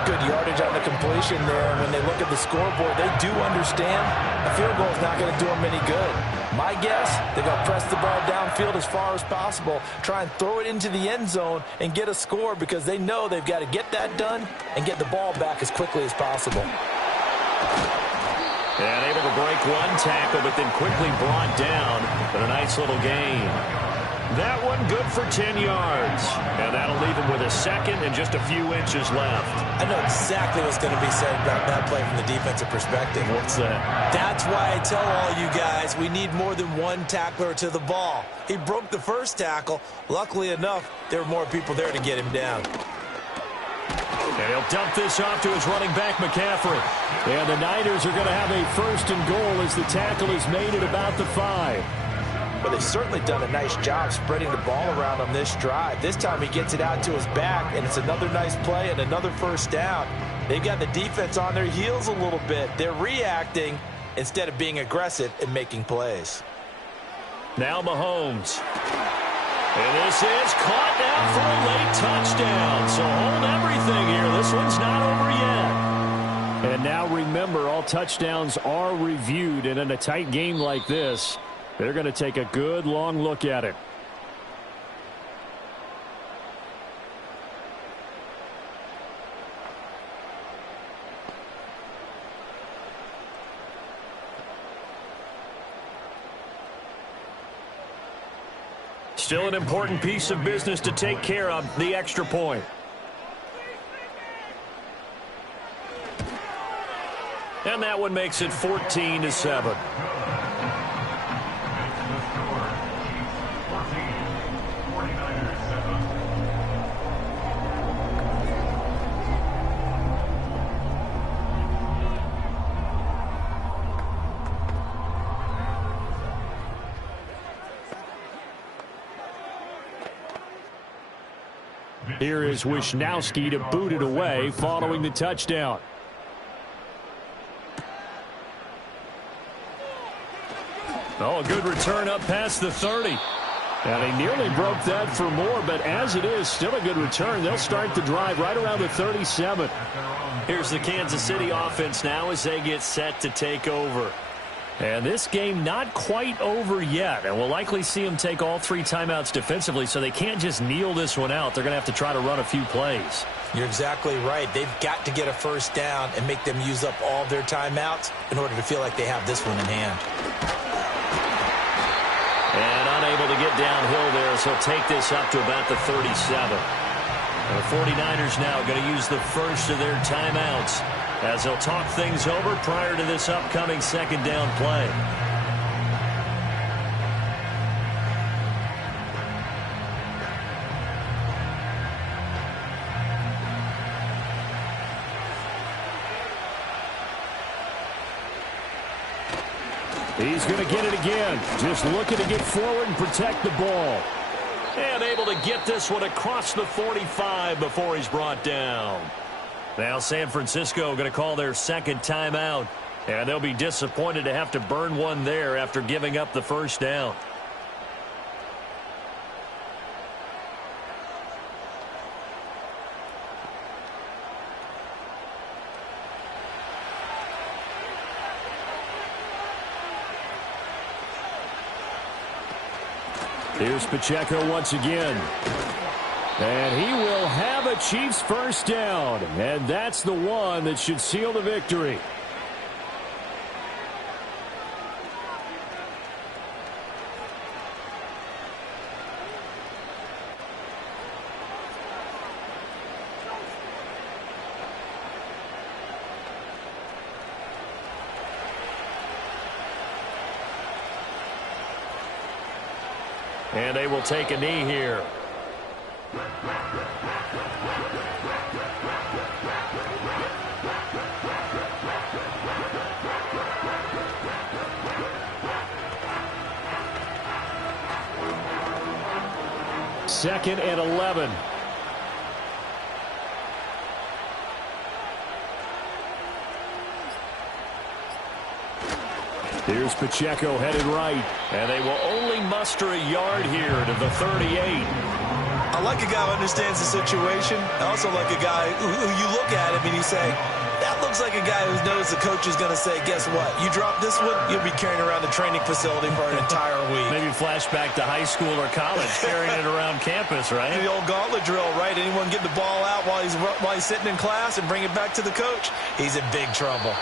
Good yardage on the completion there. When they look at the scoreboard, they do understand a field goal is not going to do them any good. My guess, they're going to press the ball downfield as far as possible, try and throw it into the end zone and get a score because they know they've got to get that done and get the ball back as quickly as possible. And able to break one tackle, but then quickly brought down. But a nice little gain. That one good for 10 yards. And that'll leave him with a second and just a few inches left. I know exactly what's going to be said about that play from the defensive perspective. What's that? That's why I tell all you guys we need more than one tackler to the ball. He broke the first tackle. Luckily enough, there were more people there to get him down. And he'll dump this off to his running back, McCaffrey. And the Niners are going to have a first and goal as the tackle is made at about the 5. But they've certainly done a nice job spreading the ball around on this drive. This time he gets it out to his back, and it's another nice play and another first down. They've got the defense on their heels a little bit. They're reacting instead of being aggressive and making plays. Now Mahomes. And this is caught down for a late touchdown. So hold everything here. This one's not over yet. And now remember, all touchdowns are reviewed. And in a tight game like this, they're going to take a good long look at it. Still an important piece of business to take care of, the extra point. And that one makes it 14-7. Here is Wisnowski to boot it away following the touchdown. Oh, a good return up past the 30. And he nearly broke that for more, but as it is, still a good return. They'll start the drive right around the 37. Here's the Kansas City offense now as they get set to take over. And this game not quite over yet, and we'll likely see them take all 3 timeouts defensively, so they can't just kneel this one out. They're going to have to try to run a few plays. You're exactly right. They've got to get a first down and make them use up all their timeouts in order to feel like they have this one in hand. And unable to get downhill there, so he'll take this up to about the 37. The 49ers now going to use the first of their timeouts as they'll talk things over prior to this upcoming second down play. He's going to get it again. Just looking to get forward and protect the ball. And able to get this one across the 45 before he's brought down. Now San Francisco going to call their second timeout. And they'll be disappointed to have to burn one there after giving up the first down. Here's Pacheco once again. And he will have a Chiefs first down. And that's the one that should seal the victory. And they will take a knee here. Second and 11. Here's Pacheco headed right. And they will only muster a yard here to the 38. I like a guy who understands the situation. I also like a guy who you look at him and you say, that looks like a guy who knows the coach is going to say, guess what? You drop this one, you'll be carrying around the training facility for an entire week. Maybe flashback to high school or college, carrying it around campus, right? The old gauntlet drill, right? Anyone get the ball out while he's sitting in class and bring it back to the coach? He's in big trouble.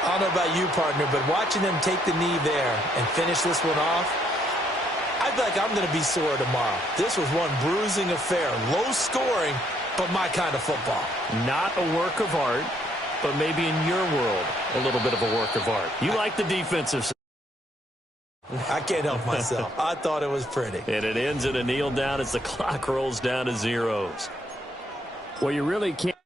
I don't know about you, partner, but watching them take the knee there and finish this one off, I feel like I'm going to be sore tomorrow. This was one bruising affair. Low scoring, but my kind of football. Not a work of art, but maybe in your world, a little bit of a work of art. You like the defensive side. I can't help myself. I thought it was pretty. And it ends in a kneel down as the clock rolls down to zeros. Well, you really can't.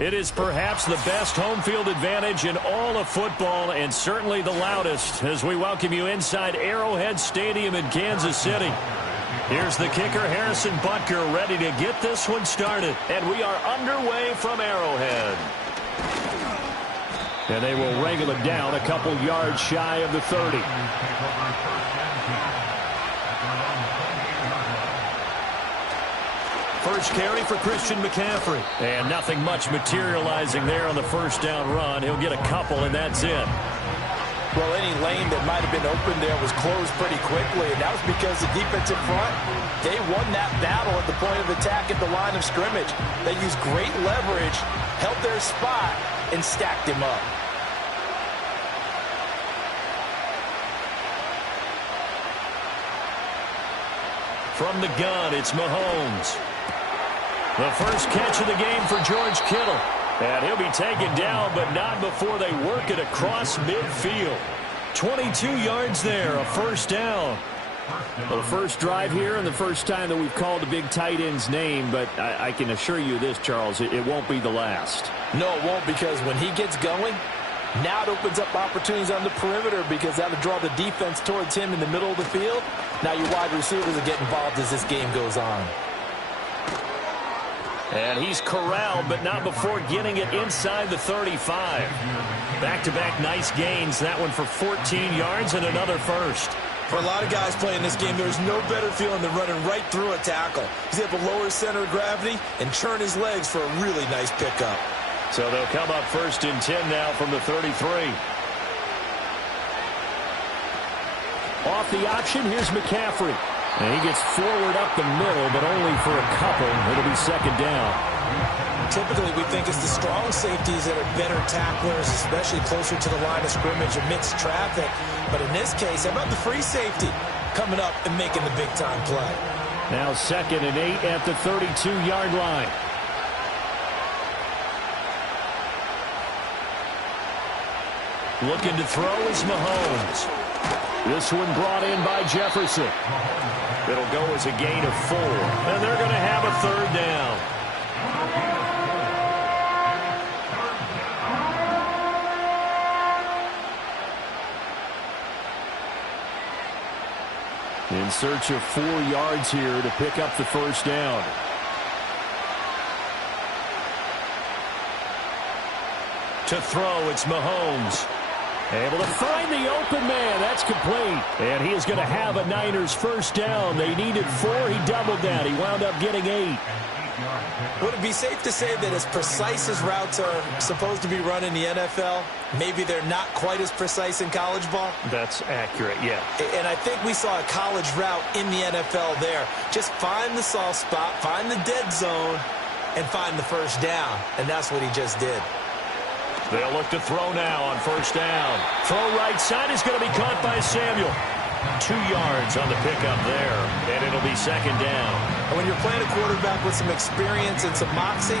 It is perhaps the best home field advantage in all of football, and certainly the loudest, as we welcome you inside Arrowhead Stadium in Kansas City. Here's the kicker, Harrison Butker, ready to get this one started. And we are underway from Arrowhead. And they will wrangle it down a couple yards shy of the 30. First carry for Christian McCaffrey. And nothing much materializing there on the first down run. He'll get a couple, and that's it. Well, any lane that might have been open there was closed pretty quickly, and that was because the defense in front, they won that battle at the point of attack at the line of scrimmage. They used great leverage, held their spot, and stacked him up. From the gun, it's Mahomes. The first catch of the game for George Kittle. And he'll be taken down, but not before they work it across midfield. 22 yards there, a first down. Well, the first drive here and the first time that we've called the big tight end's name, but I can assure you this, Charles, it won't be the last. No, it won't, because when he gets going, now it opens up opportunities on the perimeter, because that'll draw the defense towards him in the middle of the field. Now your wide receivers will get involved as this game goes on. And he's corralled, but not before getting it inside the 35. Back-to-back nice gains. That one for 14 yards and another first. For a lot of guys playing this game, there's no better feeling than running right through a tackle. He's able to lower his center of gravity and churn his legs for a really nice pickup. So they'll come up first and 10 now from the 33. Off the option, here's McCaffrey. And he gets forward up the middle, but only for a couple. It'll be second down. Typically, we think it's the strong safeties that are better tacklers, especially closer to the line of scrimmage amidst traffic. But in this case, how about the free safety coming up and making the big-time play? Now 2nd and 8 at the 32-yard line. Looking to throw is Mahomes. This one brought in by Jefferson. It'll go as a gain of 4. And they're going to have a third down. In search of 4 yards here to pick up the first down. To throw, it's Mahomes. Able to find the open man. That's complete. And he is going to have a Niners first down. They needed 4. He doubled that. He wound up getting 8. Would it be safe to say that as precise as routes are supposed to be run in the NFL, maybe they're not quite as precise in college ball? That's accurate, yeah. And I think we saw a college route in the NFL there. Just find the soft spot, find the dead zone, and find the first down. And that's what he just did. They'll look to throw now on first down. Throw right side is going to be caught by Samuel. 2 yards on the pickup there, and it'll be second down. And when you're playing a quarterback with some experience and some moxie,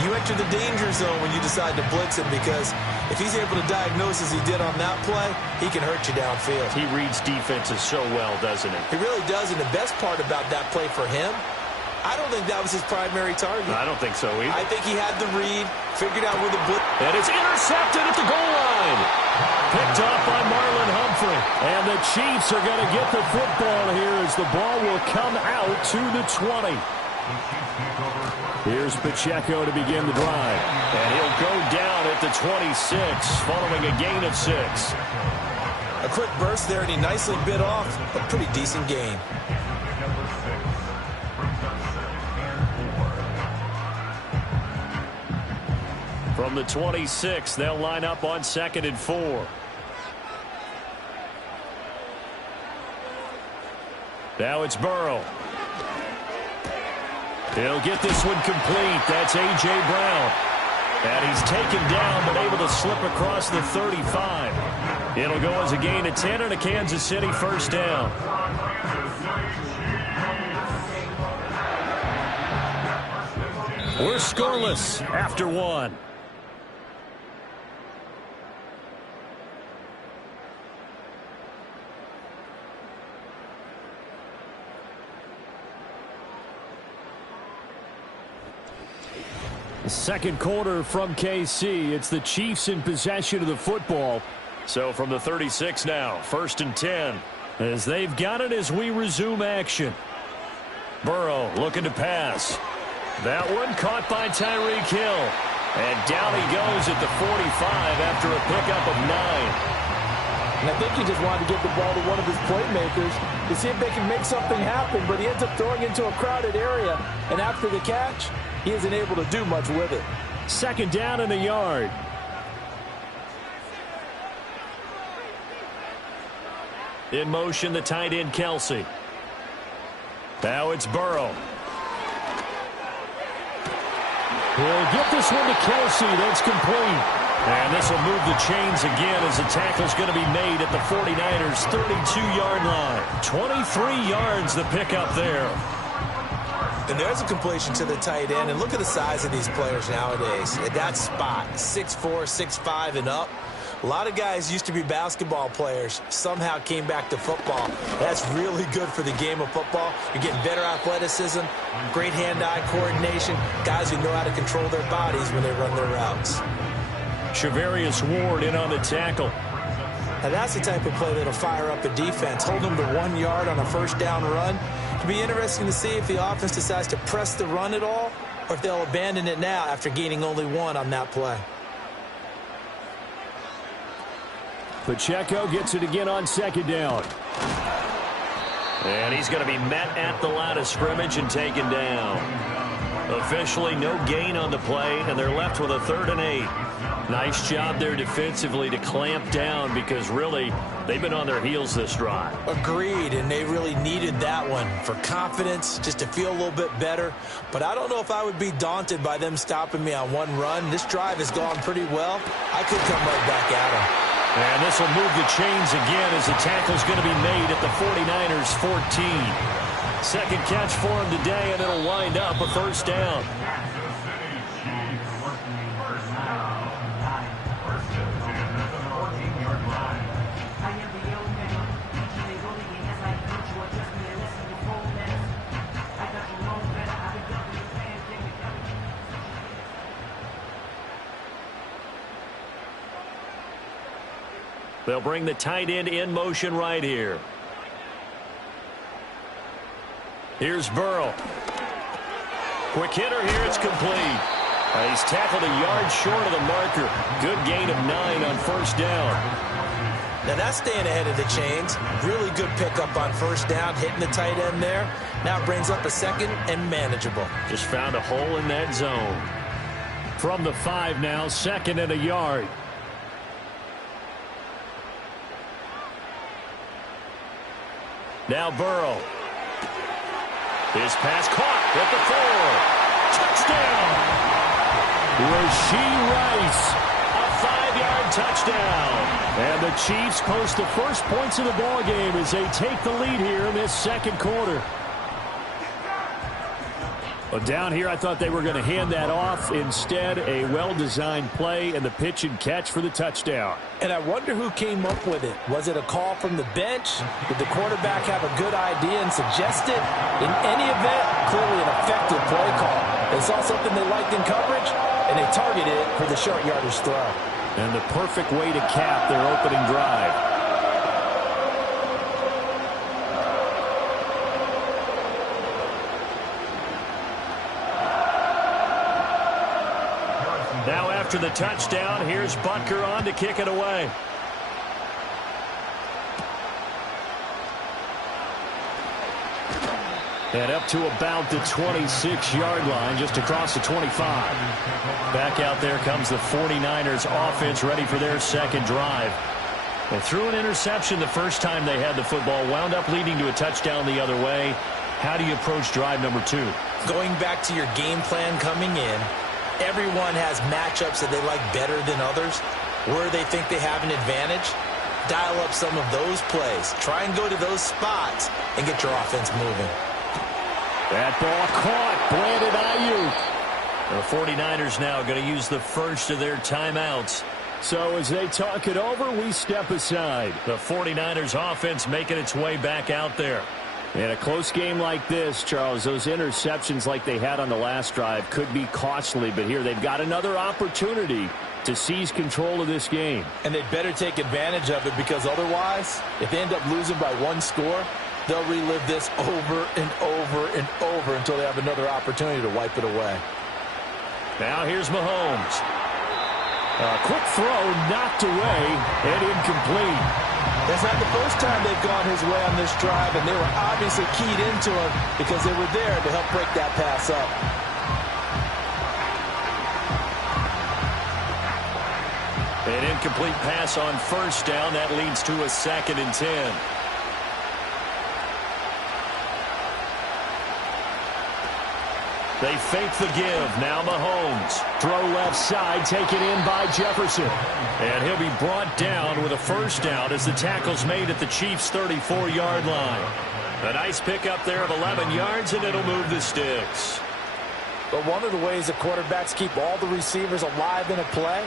you enter the danger zone when you decide to blitz him, because if he's able to diagnose as he did on that play, he can hurt you downfield. He reads defenses so well, doesn't he? He really does, and the best part about that play for him, I don't think that was his primary target. I don't think so either. I think he had the read, figured out where the blitz. And it's intercepted at the goal line. Picked off by Marlon Humphrey. And the Chiefs are going to get the football here as the ball will come out to the 20. Here's Pacheco to begin the drive. And he'll go down at the 26 following a gain of 6. A quick burst there, and he nicely bit off a pretty decent gain. From the 26, they'll line up on 2nd and 4. Now it's Burrow. He'll get this one complete. That's A.J. Brown. And he's taken down, but able to slip across the 35. It'll go as a gain of 10 and a Kansas City first down. We're scoreless after 1. Second quarter from KC. It's the Chiefs in possession of the football. So from the 36 now, 1st and 10. As they've got it as we resume action. Burrow looking to pass. That one caught by Tyreek Hill. And down he goes at the 45 after a pickup of 9. And I think he just wanted to get the ball to one of his playmakers to see if they can make something happen, but he ends up throwing into a crowded area. And after the catch, he isn't able to do much with it. 2nd down and a yard. In motion, the tight end, Kelsey. Now it's Burrow. He'll get this one to Kelsey. That's complete. And this will move the chains again as the tackle's going to be made at the 49ers' 32-yard line. 23 yards the pickup there. And there's a completion to the tight end. And look at the size of these players nowadays. At that spot, 6'4", 6'5", and up. A lot of guys used to be basketball players, somehow came back to football. That's really good for the game of football. You're getting better athleticism, great hand-eye coordination, guys who know how to control their bodies when they run their routes. Shavarius Ward in on the tackle. Now that's the type of play that'll fire up a defense. Hold them to 1 yard on a 1st down run. It'll be interesting to see if the offense decides to press the run at all or if they'll abandon it now after gaining only 1 on that play. Pacheco gets it again on 2nd down. And he's going to be met at the line of scrimmage and taken down. Officially no gain on the play, and they're left with a 3rd and 8. Nice job there defensively to clamp down because really they've been on their heels this drive. Agreed, and they really needed that one for confidence, just to feel a little bit better. But I don't know if I would be daunted by them stopping me on 1 run. This drive has gone pretty well. I could come right back at them. And this will move the chains again as the tackle's going to be made at the 49ers' 14. 2nd catch for him today, and it'll wind up a 1st down. They'll bring the tight end in motion right here. Here's Burrow. Quick hitter here. It's complete. He's tackled a yard short of the marker. Good gain of 9 on 1st down. Now that's staying ahead of the chains. Really good pickup on 1st down, hitting the tight end there. Now it brings up a 2nd and manageable. Just found a hole in that zone. From the 5 now, 2nd and a yard. Now Burrow. His pass caught at the 4. Touchdown. Rasheed Rice, a 5-yard touchdown. And the Chiefs post the first points of the ballgame as they take the lead here in this 2nd quarter. Well, down here, I thought they were going to hand that off. Instead, a well-designed play and the pitch and catch for the touchdown. And I wonder who came up with it. Was it a call from the bench? Did the quarterback have a good idea and suggest it? In any event, clearly an effective play call. They saw something they liked in coverage, and they targeted it for the short yardage throw. And the perfect way to cap their opening drive. Now after the touchdown, here's Butker on to kick it away. And up to about the 26-yard line, just across the 25. Back out there comes the 49ers offense ready for their 2nd drive. They threw an interception the first time they had the football, wound up leading to a touchdown the other way. How do you approach drive number 2? Going back to your game plan coming in, everyone has matchups that they like better than others. Where they think they have an advantage, dial up some of those plays. Try and go to those spots and get your offense moving. That ball caught. Brandon Ayuk. The 49ers now going to use the first of their timeouts. So as they talk it over, we step aside. The 49ers offense making its way back out there. In a close game like this, Charles, those interceptions like they had on the last drive could be costly, but here they've got another opportunity to seize control of this game. And they'd better take advantage of it, because otherwise, if they end up losing by one score, they'll relive this over and over and over until they have another opportunity to wipe it away. Now here's Mahomes. A quick throw knocked away and incomplete. It's not the first time they've gone his way on this drive, and they were obviously keyed into him because they were there to help break that pass up. An incomplete pass on first down. That leads to a 2nd and 10. They fake the give. Now Mahomes. Throw left side, taken in by Jefferson. And he'll be brought down with a first down as the tackle's made at the Chiefs' 34-yard line. A nice pickup there of 11 yards, and it'll move the sticks. But one of the ways the quarterbacks keep all the receivers alive in a play,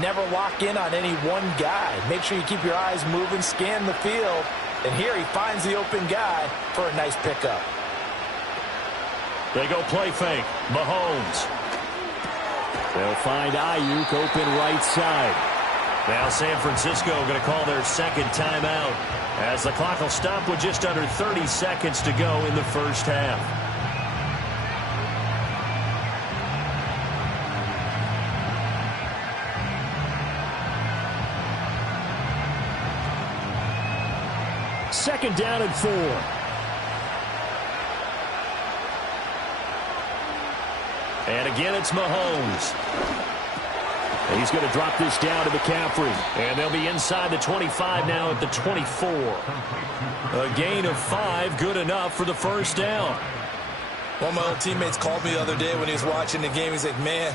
never lock in on any one guy. Make sure you keep your eyes moving, scan the field. And here he finds the open guy for a nice pickup. They go play fake. Mahomes. They'll find Ayuk open right side. Now San Francisco going to call their second timeout as the clock will stop with just under 30 seconds to go in the first half. Second down and 4. And again, it's Mahomes. And he's going to drop this down to McCaffrey. And they'll be inside the 25 now at the 24. A gain of 5, good enough for the first down. One of my old teammates called me the other day when he was watching the game. He's like, man,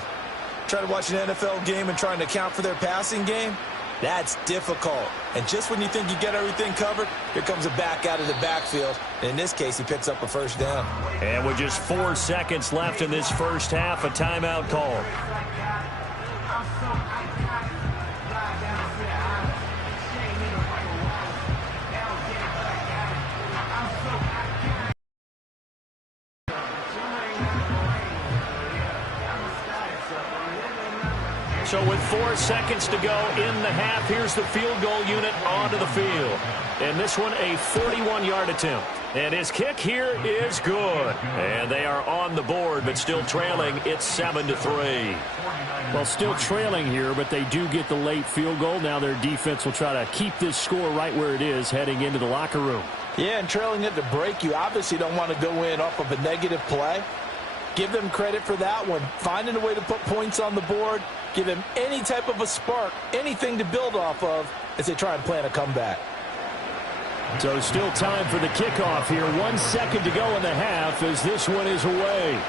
trying to watch an NFL game and trying to account for their passing game? That's difficult. And just when you think you get everything covered, here comes a back out of the backfield. And in this case, he picks up a first down. And with just 4 seconds left in this first half, a timeout call. So with 4 seconds to go in the half, here's the field goal unit onto the field. And this one, a 41-yard attempt. And his kick here is good. And they are on the board, but still trailing. It's 7-3. Well, still trailing here, but they do get the late field goal. Now their defense will try to keep this score right where it is heading into the locker room. Yeah, and trailing it to break, you obviously don't want to go in off of a negative play. Give them credit for that one. Finding a way to put points on the board. Give them any type of a spark, anything to build off of as they try and plan a comeback. So still time for the kickoff here. 1 second to go in the half as this one is away.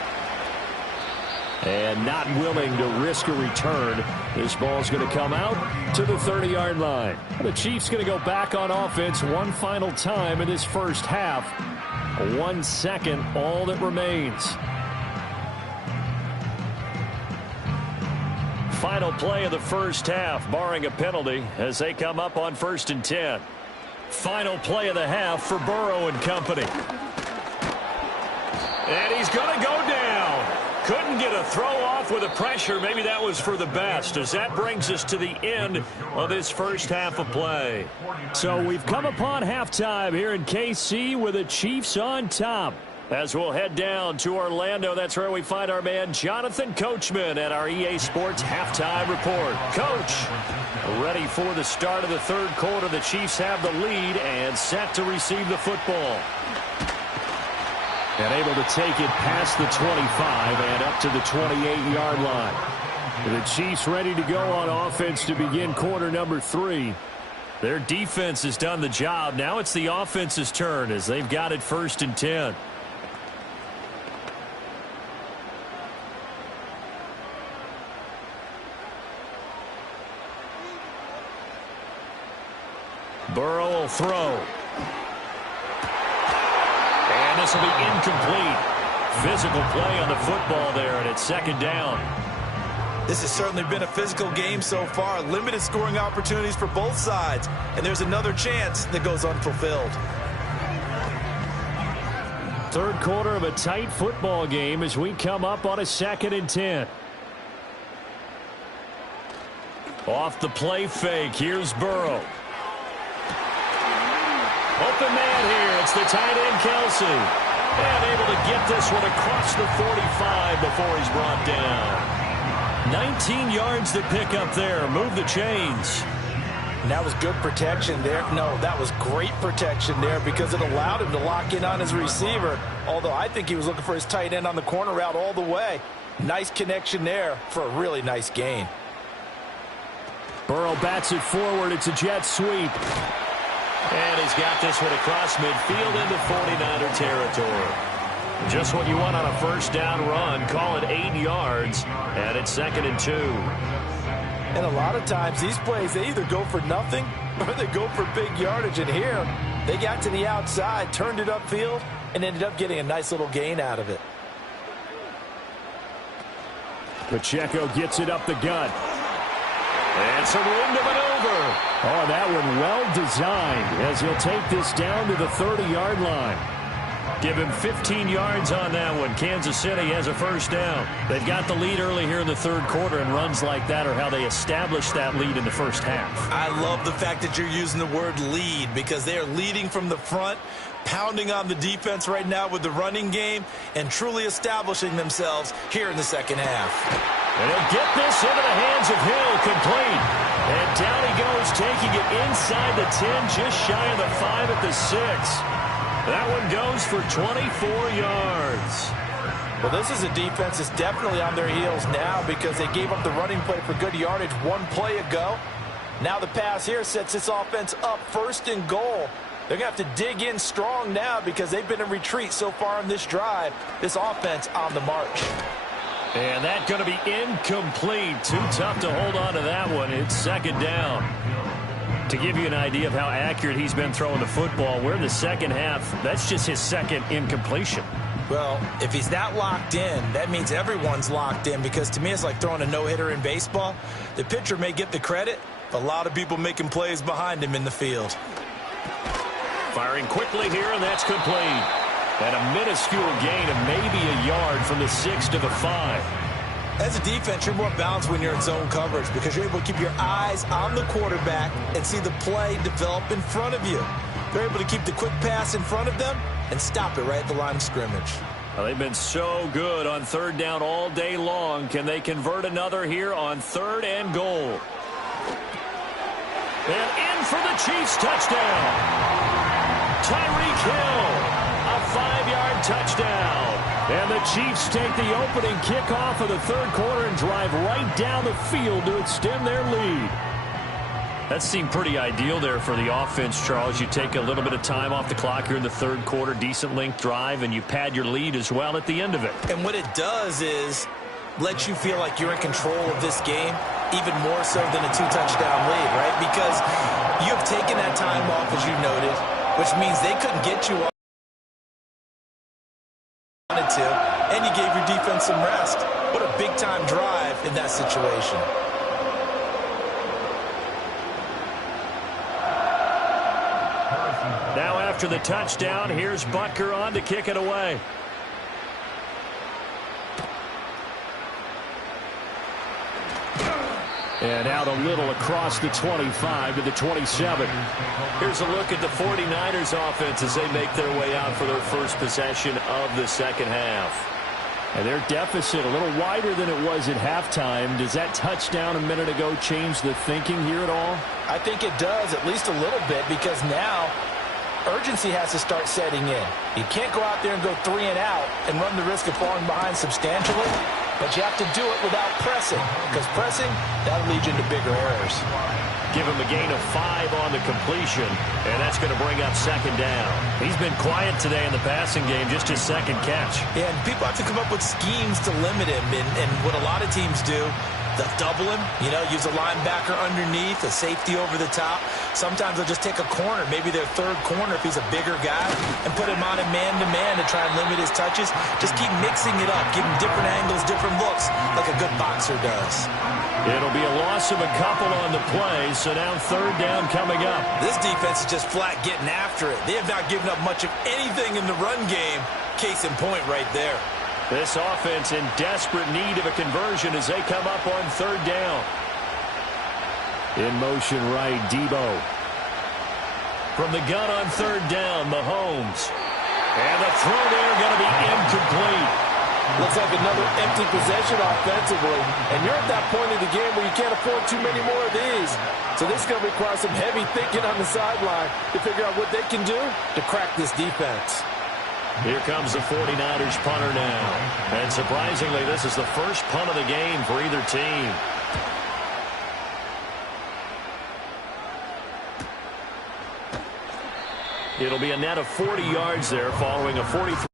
And not willing to risk a return. This ball's going to come out to the 30-yard line. The Chiefs going to go back on offense one final time in this first half. 1 second, all that remains. Final play of the first half, barring a penalty, as they come up on 1st and 10. Final play of the half for Burrow and company. And he's going to go down. Couldn't get a throw off with the pressure. Maybe that was for the best, as that brings us to the end of this first half of play. So we've come upon halftime here in KC with the Chiefs on top. As we'll head down to Orlando, that's where we find our man Jonathan Coachman at our EA Sports Halftime Report. Coach, ready for the start of the third quarter. The Chiefs have the lead and set to receive the football. And able to take it past the 25 and up to the 28-yard line. The Chiefs ready to go on offense to begin quarter number 3. Their defense has done the job. Now it's the offense's turn as they've got it 1st and 10. Burrow will throw. And this will be incomplete. Physical play on the football there, and it's 2nd down. This has certainly been a physical game so far. Limited scoring opportunities for both sides. And there's another chance that goes unfulfilled. Third quarter of a tight football game as we come up on a 2nd and 10. Off the play fake. Here's Burrow. Open man here. It's the tight end, Kelsey. And able to get this one across the 45 before he's brought down. 19 yards to pick up there. Move the chains. And that was good protection there. No, that was great protection there because it allowed him to lock in on his receiver. Although I think he was looking for his tight end on the corner route all the way. Nice connection there for a really nice gain. Burrow bats it forward. It's a jet sweep. And he's got this one across midfield into 49er territory. Just what you want on a first down run. Call it 8 yards. And it's 2nd and 2. And a lot of times these plays, they either go for nothing or they go for big yardage. And here, they got to the outside, turned it upfield, and ended up getting a nice little gain out of it. Pacheco gets it up the gut. And some room to maneuver. Oh, that one well designed as he'll take this down to the 30-yard line. Give him 15 yards on that one. Kansas City has a first down. They've got the lead early here in the third quarter, and runs like that are how they establish that lead in the first half. I love the fact that you're using the word lead because they are leading from the front, pounding on the defense right now with the running game, and truly establishing themselves here in the second half. And he'll get this into the hands of Hill, complete. And down he goes, taking it inside the 10, just shy of the 5 at the 6. That one goes for 24 yards. Well, this is a defense that's definitely on their heels now because they gave up the running play for good yardage one play ago. Now the pass here sets this offense up 1st and goal. They're going to have to dig in strong now because they've been in retreat so far in this drive. This offense on the march. And that's going to be incomplete. Too tough to hold on to that one. It's 2nd down. To give you an idea of how accurate he's been throwing the football, we're in the second half. That's just his 2nd incompletion. Well, if he's not locked in, that means everyone's locked in because to me it's like throwing a no-hitter in baseball. The pitcher may get the credit, but a lot of people making plays behind him in the field. Firing quickly here, and that's complete. And a minuscule gain of maybe a yard from the 6 to the 5. As a defense, you're more balanced when you're in zone coverage because you're able to keep your eyes on the quarterback and see the play develop in front of you. They're able to keep the quick pass in front of them and stop it right at the line of scrimmage. Well, they've been so good on 3rd down all day long. Can they convert another here on 3rd and goal? And in for the Chiefs touchdown. Tyreek Hill, a 5-yard touchdown. And the Chiefs take the opening kickoff of the third quarter and drive right down the field to extend their lead. That seemed pretty ideal there for the offense, Charles. You take a little bit of time off the clock here in the third quarter, decent length drive, and you pad your lead as well at the end of it. And what it does is let you feel like you're in control of this game, even more so than a 2-touchdown lead, right? Because you have taken that time off, as you noted, which means they couldn't get you off. And you gave your defense some rest. What a big-time drive in that situation. Now after the touchdown, here's Butker on to kick it away. And out a little across the 25 to the 27. Here's a look at the 49ers offense as they make their way out for their first possession of the second half. And their deficit a little wider than it was at halftime. Does that touchdown a minute ago change the thinking here at all? I think it does, at least a little bit, because now urgency has to start setting in. You can't go out there and go 3 and out and run the risk of falling behind substantially. But you have to do it without pressing, because pressing, that'll lead you into bigger errors. Give him a gain of 5 on the completion, and that's going to bring up second down. He's been quiet today in the passing game, just his second catch. Yeah, and people have to come up with schemes to limit him, and what a lot of teams do They'll double him, use a linebacker underneath, a safety over the top. Sometimes they'll just take a corner, maybe their third corner if he's a bigger guy, and put him on a man-to-man to try and limit his touches. Just keep mixing it up, give him different angles, different looks, like a good boxer does. It'll be a loss of a couple on the play, so now third down coming up. This defense is just flat getting after it. They have not given up much of anything in the run game. Case in point right there. This offense in desperate need of a conversion as they come up on third down. In motion right, Debo. From the gun on third down, Mahomes. And the throw there going to be incomplete. Looks like another empty possession offensively. And you're at that point in the game where you can't afford too many more of these. So this is going to require some heavy thinking on the sideline to figure out what they can do to crack this defense. Here comes the 49ers punter now. And surprisingly, this is the first punt of the game for either team. It'll be a net of 40 yards there following a 43.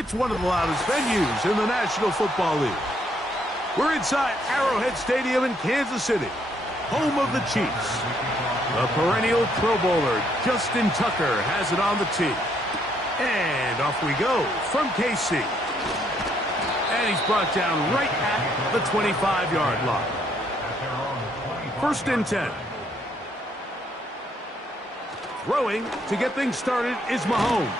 It's one of the loudest venues in the National Football League. We're inside Arrowhead Stadium in Kansas City, home of the Chiefs. The perennial Pro Bowler, Justin Tucker, has it on the tee. And off we go from KC. And he's brought down right at the 25-yard line. 1st and 10. Throwing to get things started is Mahomes.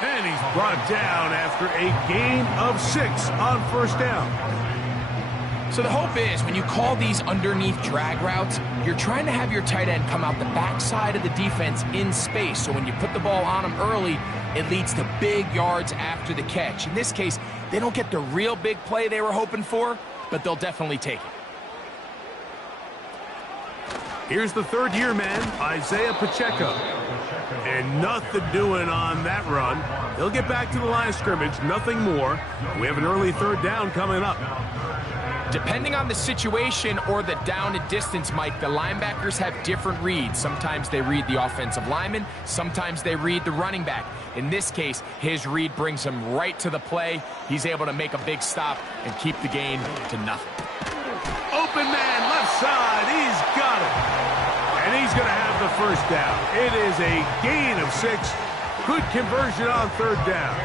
And he's brought down after a gain of 6 on 1st down. So the hope is when you call these underneath drag routes, you're trying to have your tight end come out the backside of the defense in space. So when you put the ball on him early, it leads to big yards after the catch. In this case, they don't get the real big play they were hoping for, but they'll definitely take it. Here's the third-year man, Isaiah Pacheco. And nothing doing on that run. He'll get back to the line of scrimmage, nothing more. We have an early 3rd down coming up. Depending on the situation or the down and distance, Mike, the linebackers have different reads. Sometimes they read the offensive lineman. Sometimes they read the running back. In this case, his read brings him right to the play. He's able to make a big stop and keep the gain to nothing. Open man, left side. He's got it. And he's going to have the 1st down. It is a gain of 6. Good conversion on 3rd down.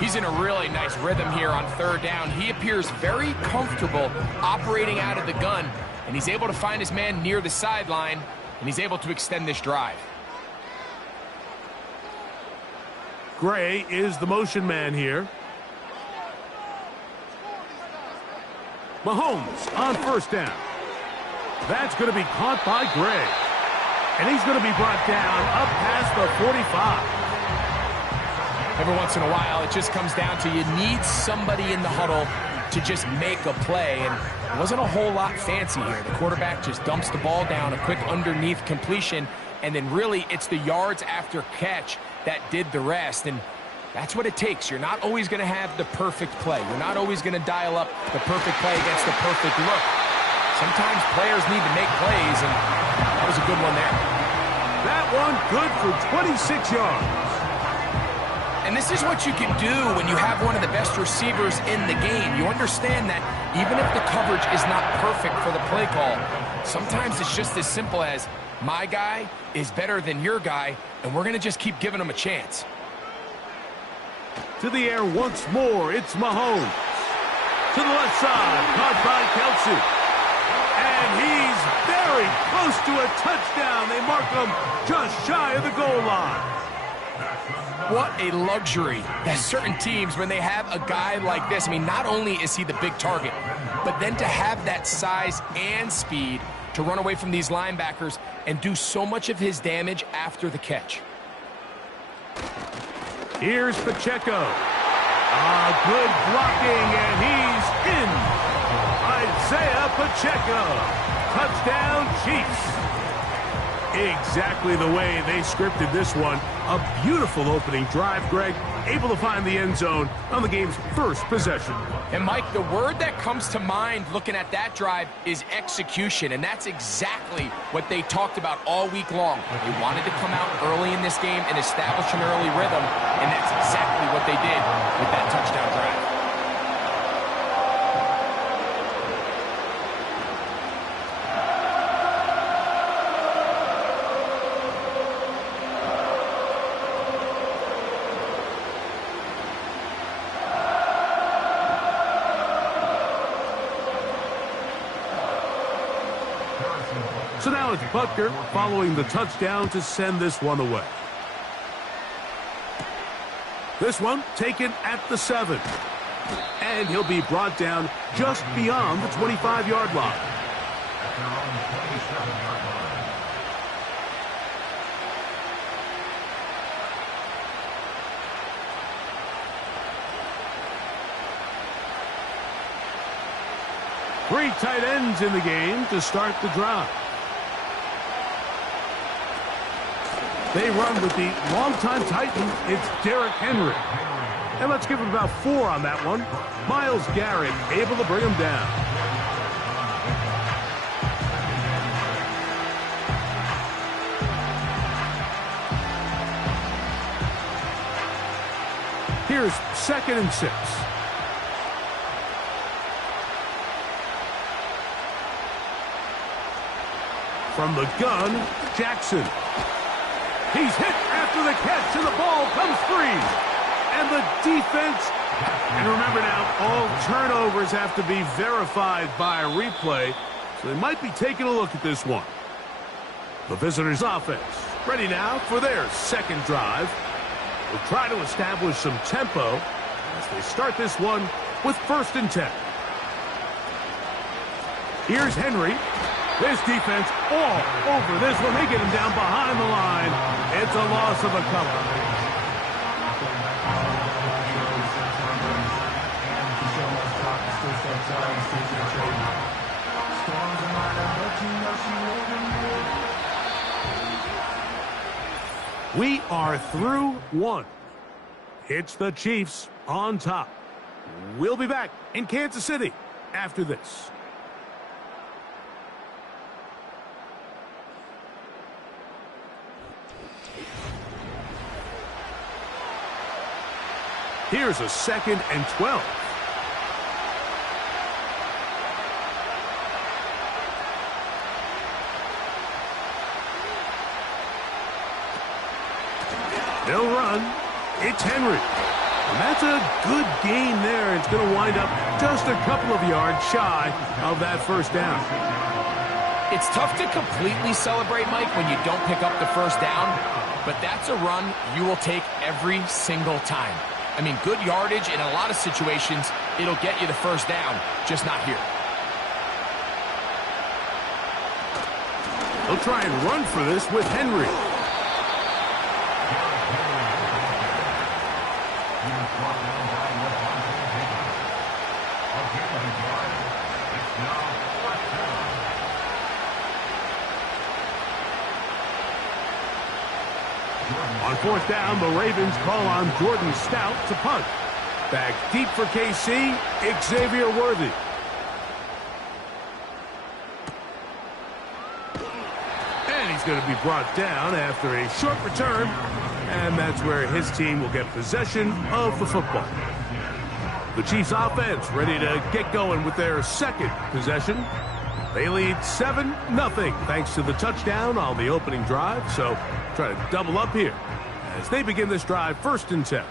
He's in a really nice rhythm here on 3rd down. He appears very comfortable operating out of the gun, and he's able to find his man near the sideline, and he's able to extend this drive. Gray is the motion man here. Mahomes on 1st down. That's going to be caught by Gray. And he's going to be brought down up past the 45. Every once in a while, it just comes down to you need somebody in the huddle to just make a play, and it wasn't a whole lot fancy here. The quarterback just dumps the ball down, a quick underneath completion, and then really it's the yards after catch that did the rest, and that's what it takes. You're not always going to have the perfect play. You're not always going to dial up the perfect play against the perfect look. Sometimes players need to make plays, and that was a good one there. That one good for 26 yards. And this is what you can do when you have one of the best receivers in the game. You understand that even if the coverage is not perfect for the play call, sometimes it's just as simple as my guy is better than your guy, and we're going to just keep giving him a chance. To the air once more, it's Mahomes. To the left side, caught by Kelsey. And he's very close to a touchdown. They mark him just shy of the goal line. What a luxury that certain teams, when they have a guy like this, I mean, not only is he the big target, but then to have that size and speed to run away from these linebackers and do so much of his damage after the catch. Here's Pacheco. Good blocking, and he's in. Isaiah Pacheco. Touchdown, Chiefs. Exactly the way they scripted this one. A beautiful opening drive, Greg. Able to find the end zone on the game's first possession. And, Mike, the word that comes to mind looking at that drive is execution, and that's exactly what they talked about all week long. They wanted to come out early in this game and establish an early rhythm, and that's exactly what they did with that touchdown drive. So now it's Butker following the touchdown to send this one away. This one taken at the 7. And he'll be brought down just beyond the 25-yard line. Three tight ends in the game to start the drive. They run with the longtime Titan. It's Derrick Henry. And let's give him about 4 on that one. Myles Garrett able to bring him down. Here's 2nd and 6. From the gun, Jackson. He's hit after the catch, and the ball comes free. And the defense, and remember now, all turnovers have to be verified by a replay, so they might be taking a look at this one. The visitors' offense ready now for their 2nd drive. Will try to establish some tempo as they start this one with 1st and 10. Here's Henry. This defense all over this one. They get him down behind the line. It's a loss of a couple. We are through one. It's the Chiefs on top. We'll be back in Kansas City after this. Here's a 2nd and 12. They'll run. It's Henry. And that's a good gain there. It's going to wind up just a couple of yards shy of that 1st down. It's tough to completely celebrate, Mike, when you don't pick up the 1st down, but that's a run you will take every single time. I mean, good yardage in a lot of situations, it'll get you the 1st down, just not here. They'll try and run for this with Henry. On 4th down, the Ravens call on Jordan Stout to punt. Back deep for KC, Xavier Worthy. And he's going to be brought down after a short return. And that's where his team will get possession of the football. The Chiefs offense ready to get going with their 2nd possession. They lead 7-0 thanks to the touchdown on the opening drive. So try to double up here as they begin this drive 1st and 10.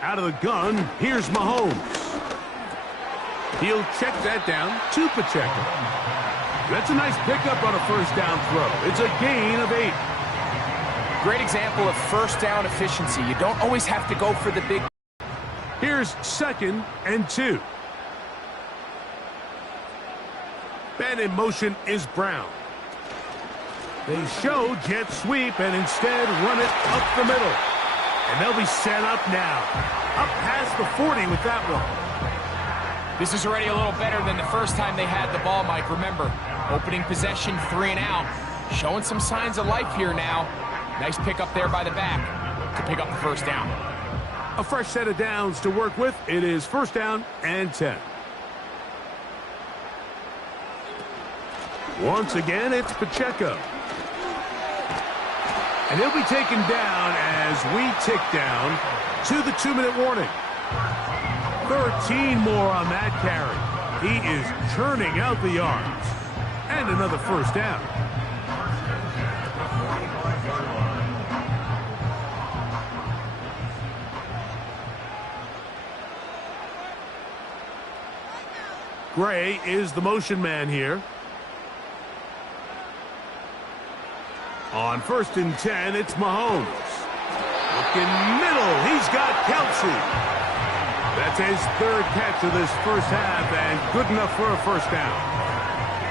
Out of the gun, here's Mahomes. He'll check that down to Pacheco. That's a nice pickup on a 1st down throw. It's a gain of 8. Great example of 1st down efficiency. You don't always have to go for the big. Here's 2nd and 2. Man in motion is Brown. They show jet sweep and instead run it up the middle. And they'll be set up now. Up past the 40 with that one. This is already a little better than the 1st time they had the ball, Mike. Remember, opening possession, 3 and out. Showing some signs of life here now. Nice pick up there by the back to pick up the 1st down. A fresh set of downs to work with. It is 1st down and 10. Once again, it's Pacheco. And he'll be taken down as we tick down to the 2-minute warning. 13 more on that carry. He is churning out the yards. And another 1st down. Gray is the motion man here. On 1st and 10, it's Mahomes. Looking middle, he's got Kelsey. That's his 3rd catch of this 1st half, and good enough for a 1st down.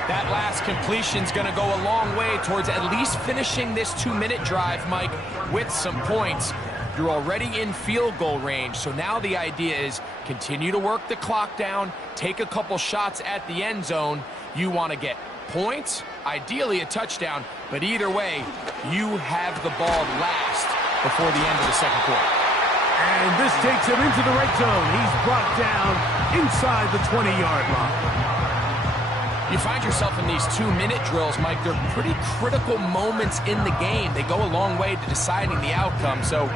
That last completion's going to go a long way towards at least finishing this 2-minute drive, Mike, with some points. You're already in field goal range, so now the idea is continue to work the clock down, take a couple shots at the end zone. You want to get points, ideally a touchdown, but either way, you have the ball last before the end of the 2nd quarter. And this takes him into the red zone. He's brought down inside the 20-yard line. You find yourself in these 2-minute drills, Mike. They're pretty critical moments in the game. They go a long way to deciding the outcome. So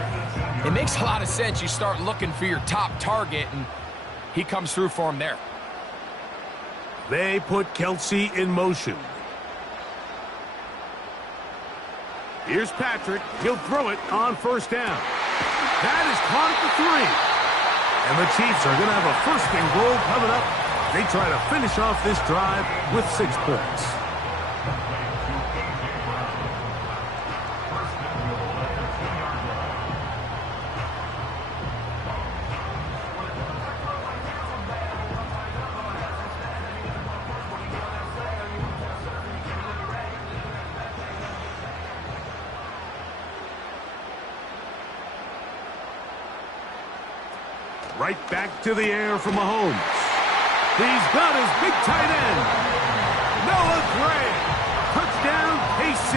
it makes a lot of sense. You start looking for your top target, and he comes through for him there. They put Kelsey in motion. Here's Patrick. He'll throw it on first down. That is caught at the 3. And the Chiefs are going to have a first and goal coming up. They try to finish off this drive with 6 points. Right back to the air from Mahomes. He's got his big tight end. Noah Gray. Touchdown, KC.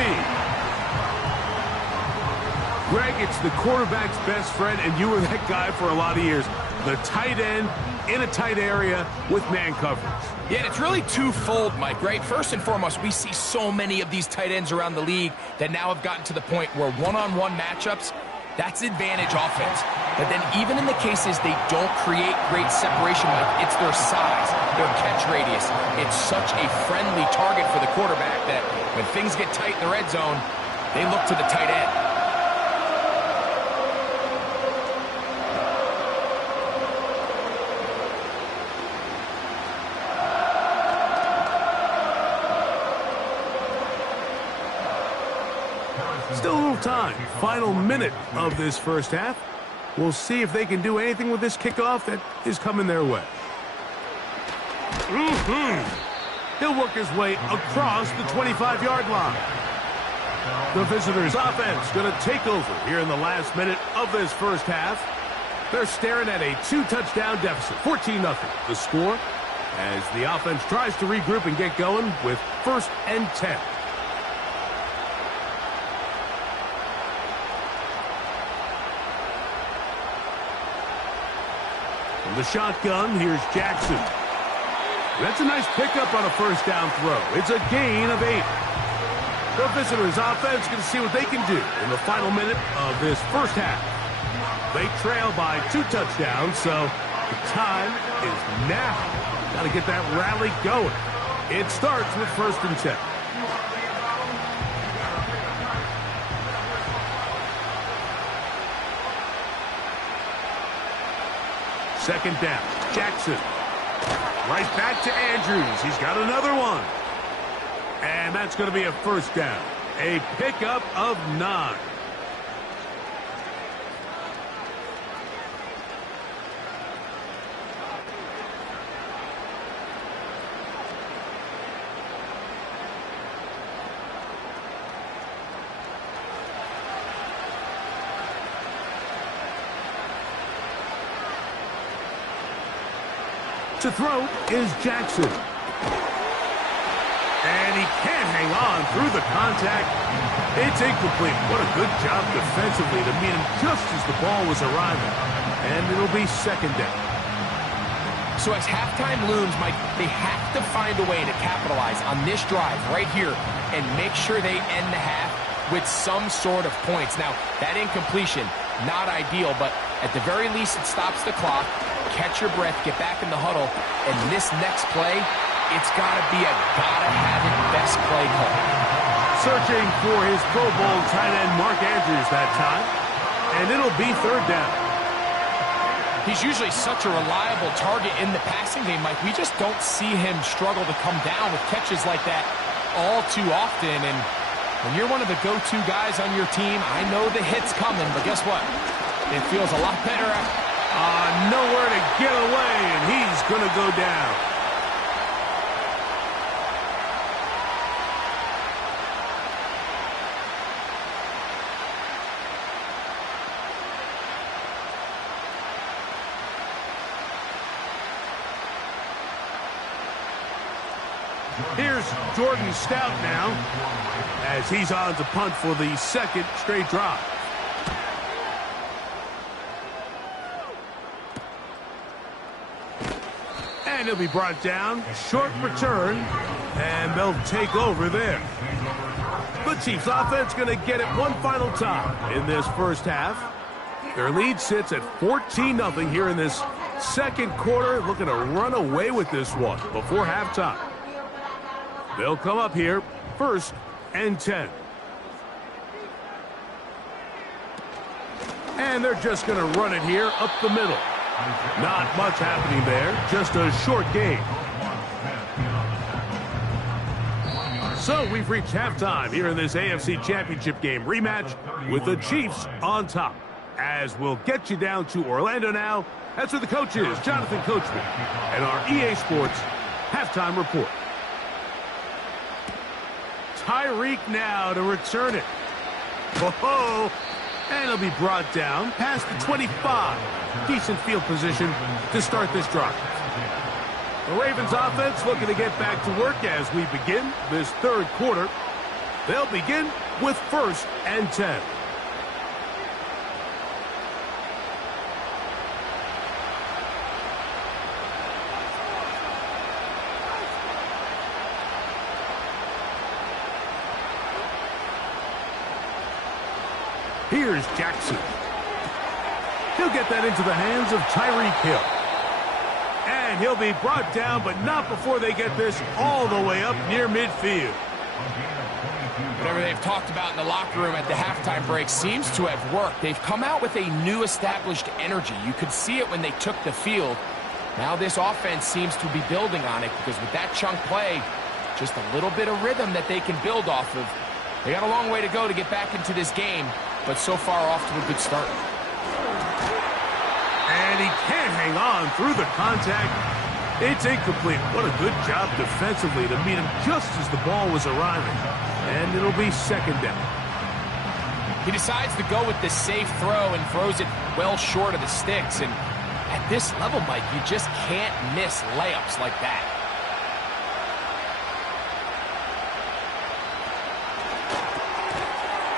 Greg, it's the quarterback's best friend, and you were that guy for a lot of years. The tight end in a tight area with man coverage. Yeah, and it's really twofold, Mike, right? First and foremost, we see so many of these tight ends around the league that now have gotten to the point where one-on-one matchups, that's advantage offense. But then even in the cases they don't create great separation, Mike, it's their size, their catch radius. It's such a friendly target for the quarterback that when things get tight in the red zone, they look to the tight end. Still a little time. Final minute of this first half. We'll see if they can do anything with this kickoff that is coming their way. He'll work his way across the 25-yard line. The visitors' offense going to take over here in the last minute of this first half. They're staring at a 2-touchdown deficit, 14-0. The score as the offense tries to regroup and get going with 1st and 10. From the shotgun, here's Jackson. That's a nice pickup on a first down throw. It's a gain of 8. The visitors' offense going to see what they can do in the final minute of this first half. They trail by 2 touchdowns, so the time is now. Got to get that rally going. It starts with 1st and 10. Second down, Jackson. Right back to Andrews. He's got another one. And that's going to be a first down. A pickup of 9. To throw is Jackson. And he can't hang on through the contact. It's incomplete. What a good job defensively to meet him just as the ball was arriving. And it'll be 2nd down. So as halftime looms, Mike, they have to find a way to capitalize on this drive right here and make sure they end the half with some sort of points. Now, that incompletion, not ideal, but at the very least it stops the clock. Catch your breath, get back in the huddle, and this next play, it's got to be a gotta-have-it best play call. Searching for his Pro Bowl tight end Mark Andrews that time, and it'll be 3rd down. He's usually such a reliable target in the passing game, Mike. We just don't see him struggle to come down with catches like that all too often, and when you're one of the go-to guys on your team, I know the hit's coming, but guess what? It feels a lot better after. Nowhere to get away, and he's going to go down. Here's Jordan Stout now, as he's on to punt for the 2nd straight drive. And he'll be brought down. Short return. And they'll take over there. The Chiefs offense going to get it one final time in this first half. Their lead sits at 14-0 here in this second quarter. Looking to run away with this one before halftime. They'll come up here, 1st and 10. And they're just going to run it here up the middle. Not much happening there, just a short game. So we've reached halftime here in this AFC Championship game rematch with the Chiefs on top. As we'll get you down to Orlando now. That's where the coach is, Jonathan Coachman, and our EA Sports halftime report. Tyreek now to return it. Oh, and he'll be brought down past the 25. Decent field position to start this drive. The Ravens offense looking to get back to work as we begin this third quarter. They'll begin with 1st and 10. Here's Jackson. He'll get that into the hands of Tyreek Hill. And he'll be brought down, but not before they get this all the way up near midfield. Whatever they've talked about in the locker room at the halftime break seems to have worked. They've come out with a new established energy. You could see it when they took the field. Now this offense seems to be building on it because with that chunk play, just a little bit of rhythm that they can build off of. They got a long way to go to get back into this game, but so far off to a good start. And he can't hang on through the contact. It's incomplete. What a good job defensively to meet him just as the ball was arriving. And it'll be 2nd down. He decides to go with the safe throw and throws it well short of the sticks. And at this level, Mike, you just can't miss layups like that.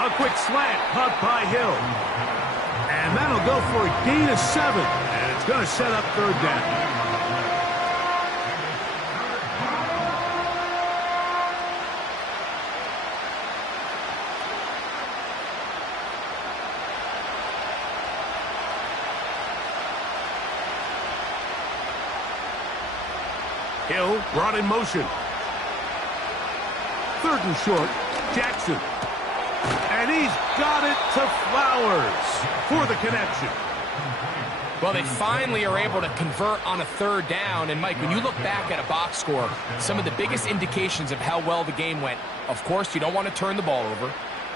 A quick slant caught by Hill. And that'll go for a gain of 7. And it's going to set up 3rd down. Hill brought in motion. 3rd and short. Jackson. And he's got it to Flowers for the connection. Well, they finally are able to convert on a 3rd down. And, Mike, when you look back at a box score, some of the biggest indications of how well the game went, of course, you don't want to turn the ball over.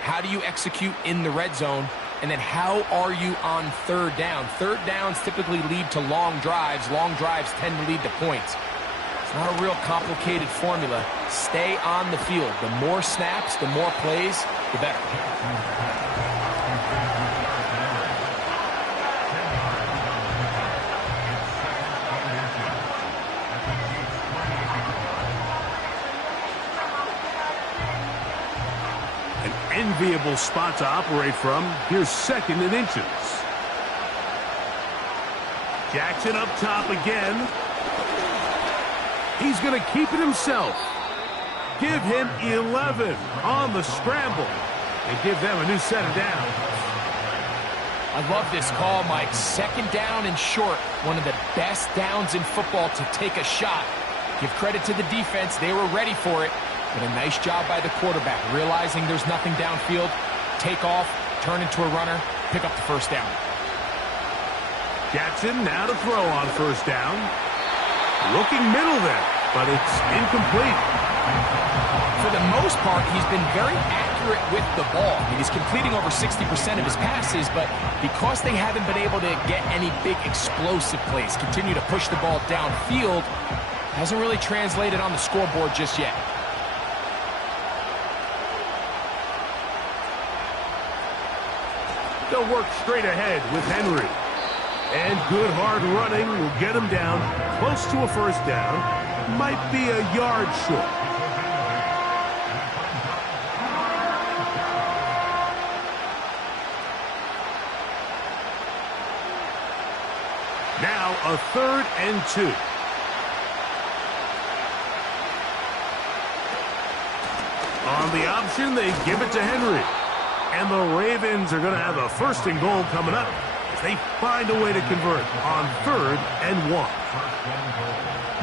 How do you execute in the red zone? And then how are you on 3rd down? 3rd downs typically lead to long drives. Long drives tend to lead to points. It's not a real complicated formula. Stay on the field. The more snaps, the more plays, the better. An enviable spot to operate from. Here's 2nd and inches. Jackson up top again. He's going to keep it himself. Give him 11 on the scramble and give them a new set of downs. I love this call, Mike. 2nd down and short. One of the best downs in football to take a shot. Give credit to the defense. They were ready for it. But a nice job by the quarterback, realizing there's nothing downfield. Take off, turn into a runner, pick up the 1st down. Jackson now to throw on 1st down. Looking middle there, but it's incomplete. For the most part, he's been very accurate with the ball. I mean, he's completing over 60% of his passes, but because they haven't been able to get any big explosive plays, continue to push the ball downfield, hasn't really translated on the scoreboard just yet. They'll work straight ahead with Henry. And good hard running will get him down close to a 1st down. Might be a yard short. Now a 3rd and 2. On the option, they give it to Henry. And the Ravens are going to have a 1st and goal coming up as they find a way to convert on 3rd and 1.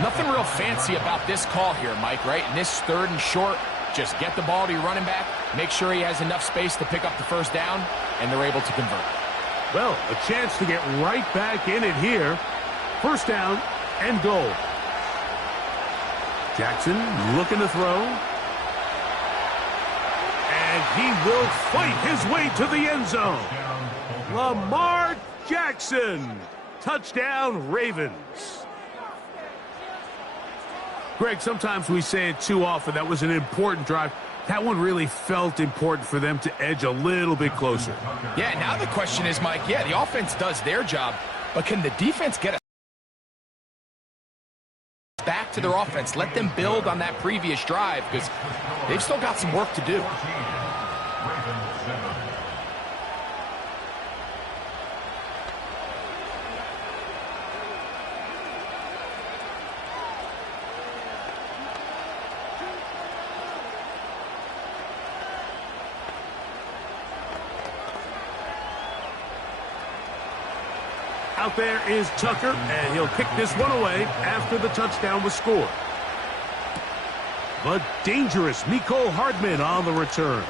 Nothing real fancy about this call here, Mike, right? In this 3rd and short, just get the ball to your running back, make sure he has enough space to pick up the 1st down, and they're able to convert. Well, a chance to get right back in it here. 1st down and goal. Jackson looking to throw. And he will fight his way to the end zone. Lamar Jackson. Touchdown, Ravens. Greg, sometimes we say it too often. That was an important drive. That one really felt important for them to edge a little bit closer. Yeah, now the question is, Mike, yeah, the offense does their job, but can the defense get us back to their offense? Let them build on that previous drive because they've still got some work to do. Out there is Tucker, and he'll kick this one away after the touchdown was scored. But dangerous Mecole Hardman on the return.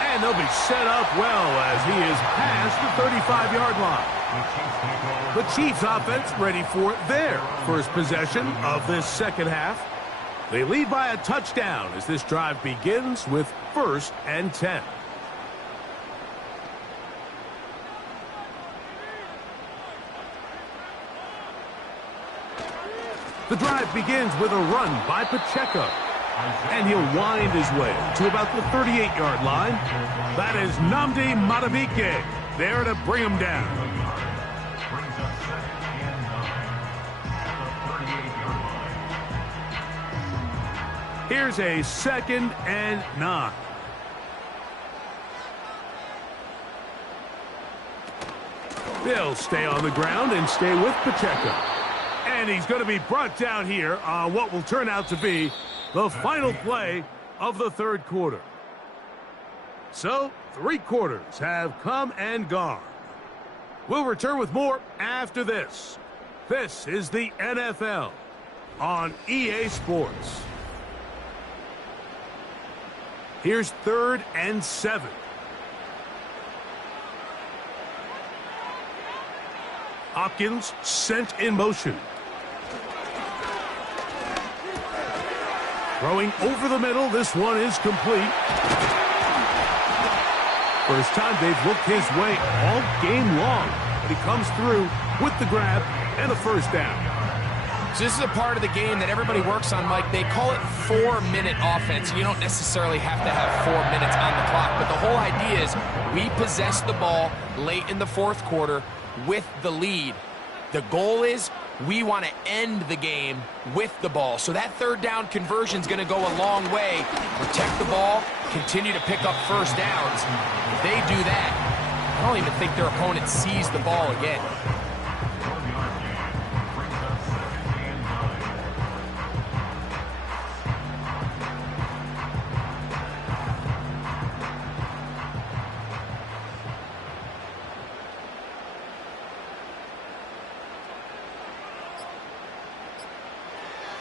And they'll be set up well as he is past the 35-yard line. The Chiefs offense ready for their first possession of this 2nd half. They lead by a touchdown as this drive begins with 1st and 10. The drive begins with a run by Pacheco. And he'll wind his way to about the 38-yard line. That is Nnamdi Madubuike there to bring him down. Here's a 2nd and 9. They'll stay on the ground and stay with Pacheco. And he's going to be brought down here on what will turn out to be the final play of the 3rd quarter. So, 3 quarters have come and gone. We'll return with more after this. This is the NFL on EA Sports. Here's 3rd and 7. Hopkins sent in motion. Throwing over the middle, this one is complete. First time they've looked his way all game long, but he comes through with the grab and a 1st down. So this is a part of the game that everybody works on, Mike. They call it 4-minute offense. You don't necessarily have to have 4 minutes on the clock, but the whole idea is we possess the ball late in the 4th quarter with the lead. The goal is we want to end the game with the ball. So that 3rd down conversion is going to go a long way. Protect the ball, continue to pick up 1st downs. If they do that, I don't even think their opponent sees the ball again.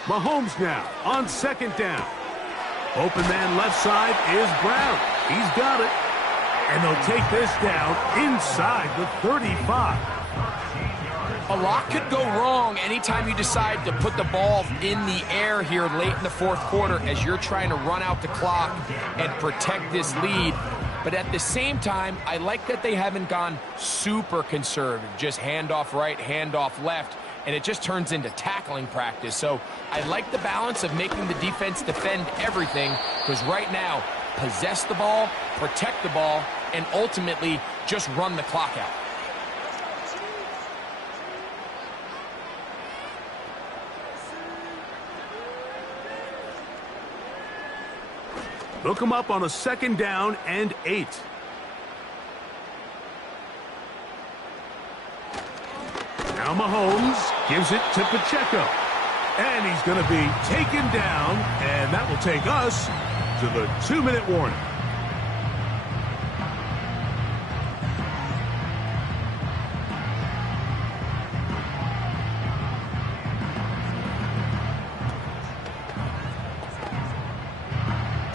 Mahomes now on 2nd down. Open man left side is Brown. He's got it. And they'll take this down inside the 35. A lot could go wrong anytime you decide to put the ball in the air here late in the 4th quarter as you're trying to run out the clock and protect this lead. But at the same time, I like that they haven't gone super conservative, just handoff right, handoff left, and it just turns into tackling practice. So I like the balance of making the defense defend everything, because right now, possess the ball, protect the ball, and ultimately just run the clock out. Look him up on a 2nd down and 8. Now Mahomes gives it to Pacheco. And he's going to be taken down, and that will take us to to the 2-minute warning.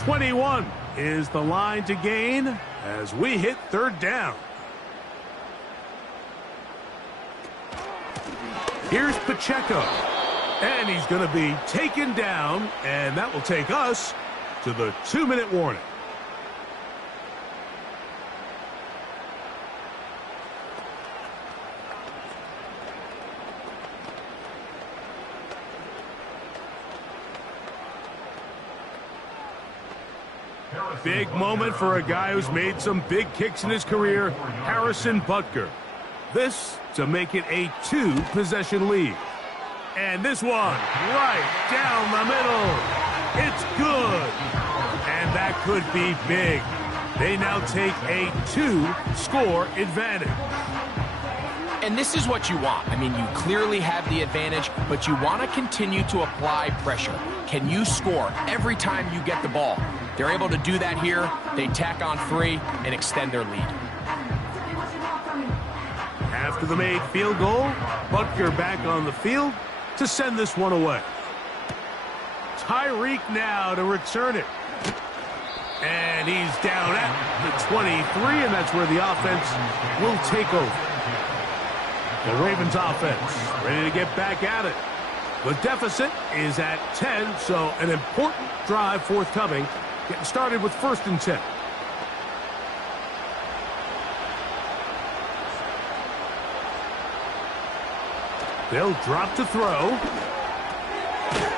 "21 is the line to gain as we hit third down. Here's Pacheco, and he's going to be taken down, and that will take us to the 2-minute warning. Big moment for a guy who's made some big kicks in his career, Harrison Butker. This to make it a 2-possession lead. And this one, right down the middle. It's good. And that could be big. They now take a 2-score advantage. And this is what you want. I mean, you clearly have the advantage, but you want to continue to apply pressure. Can you score every time you get the ball? They're able to do that here. They tack on 3 and extend their lead. After the made field goal, Butker back on the field to send this one away. Tyreek now to return it. And he's down at the 23, and that's where the offense will take over. The Ravens offense ready to get back at it. The deficit is at 10, so an important drive forthcoming. Getting started with 1st and 10. They'll drop to throw.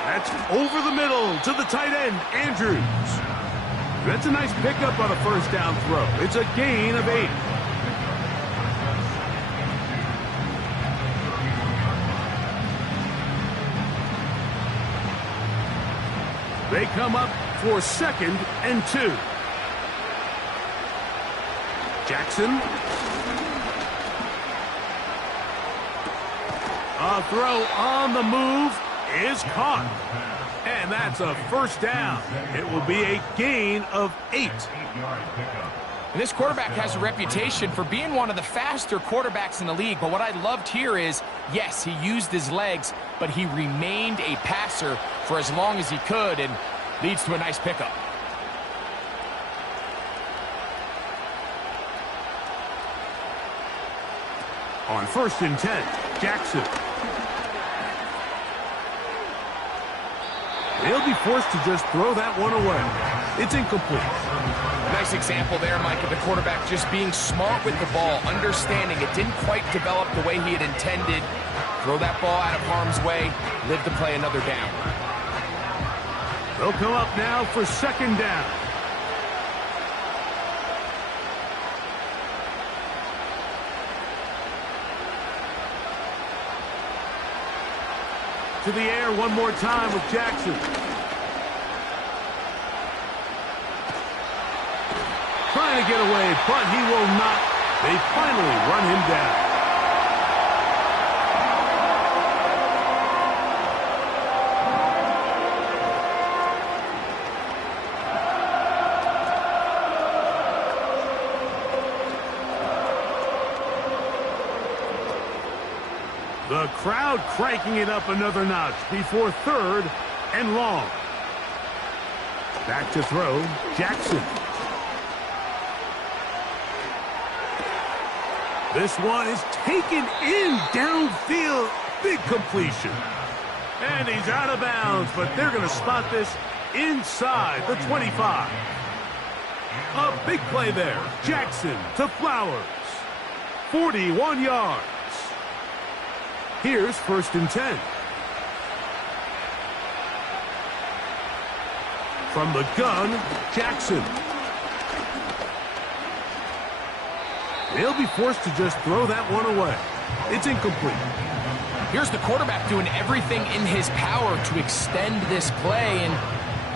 That's over the middle to the tight end, Andrews. That's a nice pickup on a 1st down throw. It's a gain of 8. They come up for 2nd and 2. Jackson. A throw on the move is caught. And that's a 1st down. It will be a gain of 8. And this quarterback has a reputation for being one of the faster quarterbacks in the league. But what I loved here is, yes, he used his legs, but he remained a passer for as long as he could, and leads to a nice pickup. On 1st and 10, Jackson. They'll be forced to just throw that one away. It's incomplete. Nice example there, Mike, of the quarterback just being smart with the ball, understanding it didn't quite develop the way he had intended. Throw that ball out of harm's way, live to play another down. They'll come up now for 2nd down. To the air one more time with Jackson. Trying to get away, but he will not. They finally run him down. The crowd cranking it up another notch before 3rd and long. Back to throw, Jackson. This one is taken in downfield. Big completion. And he's out of bounds, but they're going to spot this inside the 25. A big play there. Jackson to Flowers. 41 yards. Here's 1st and 10. From the gun, Jackson. They'll be forced to just throw that one away. It's incomplete. Here's the quarterback doing everything in his power to extend this play, and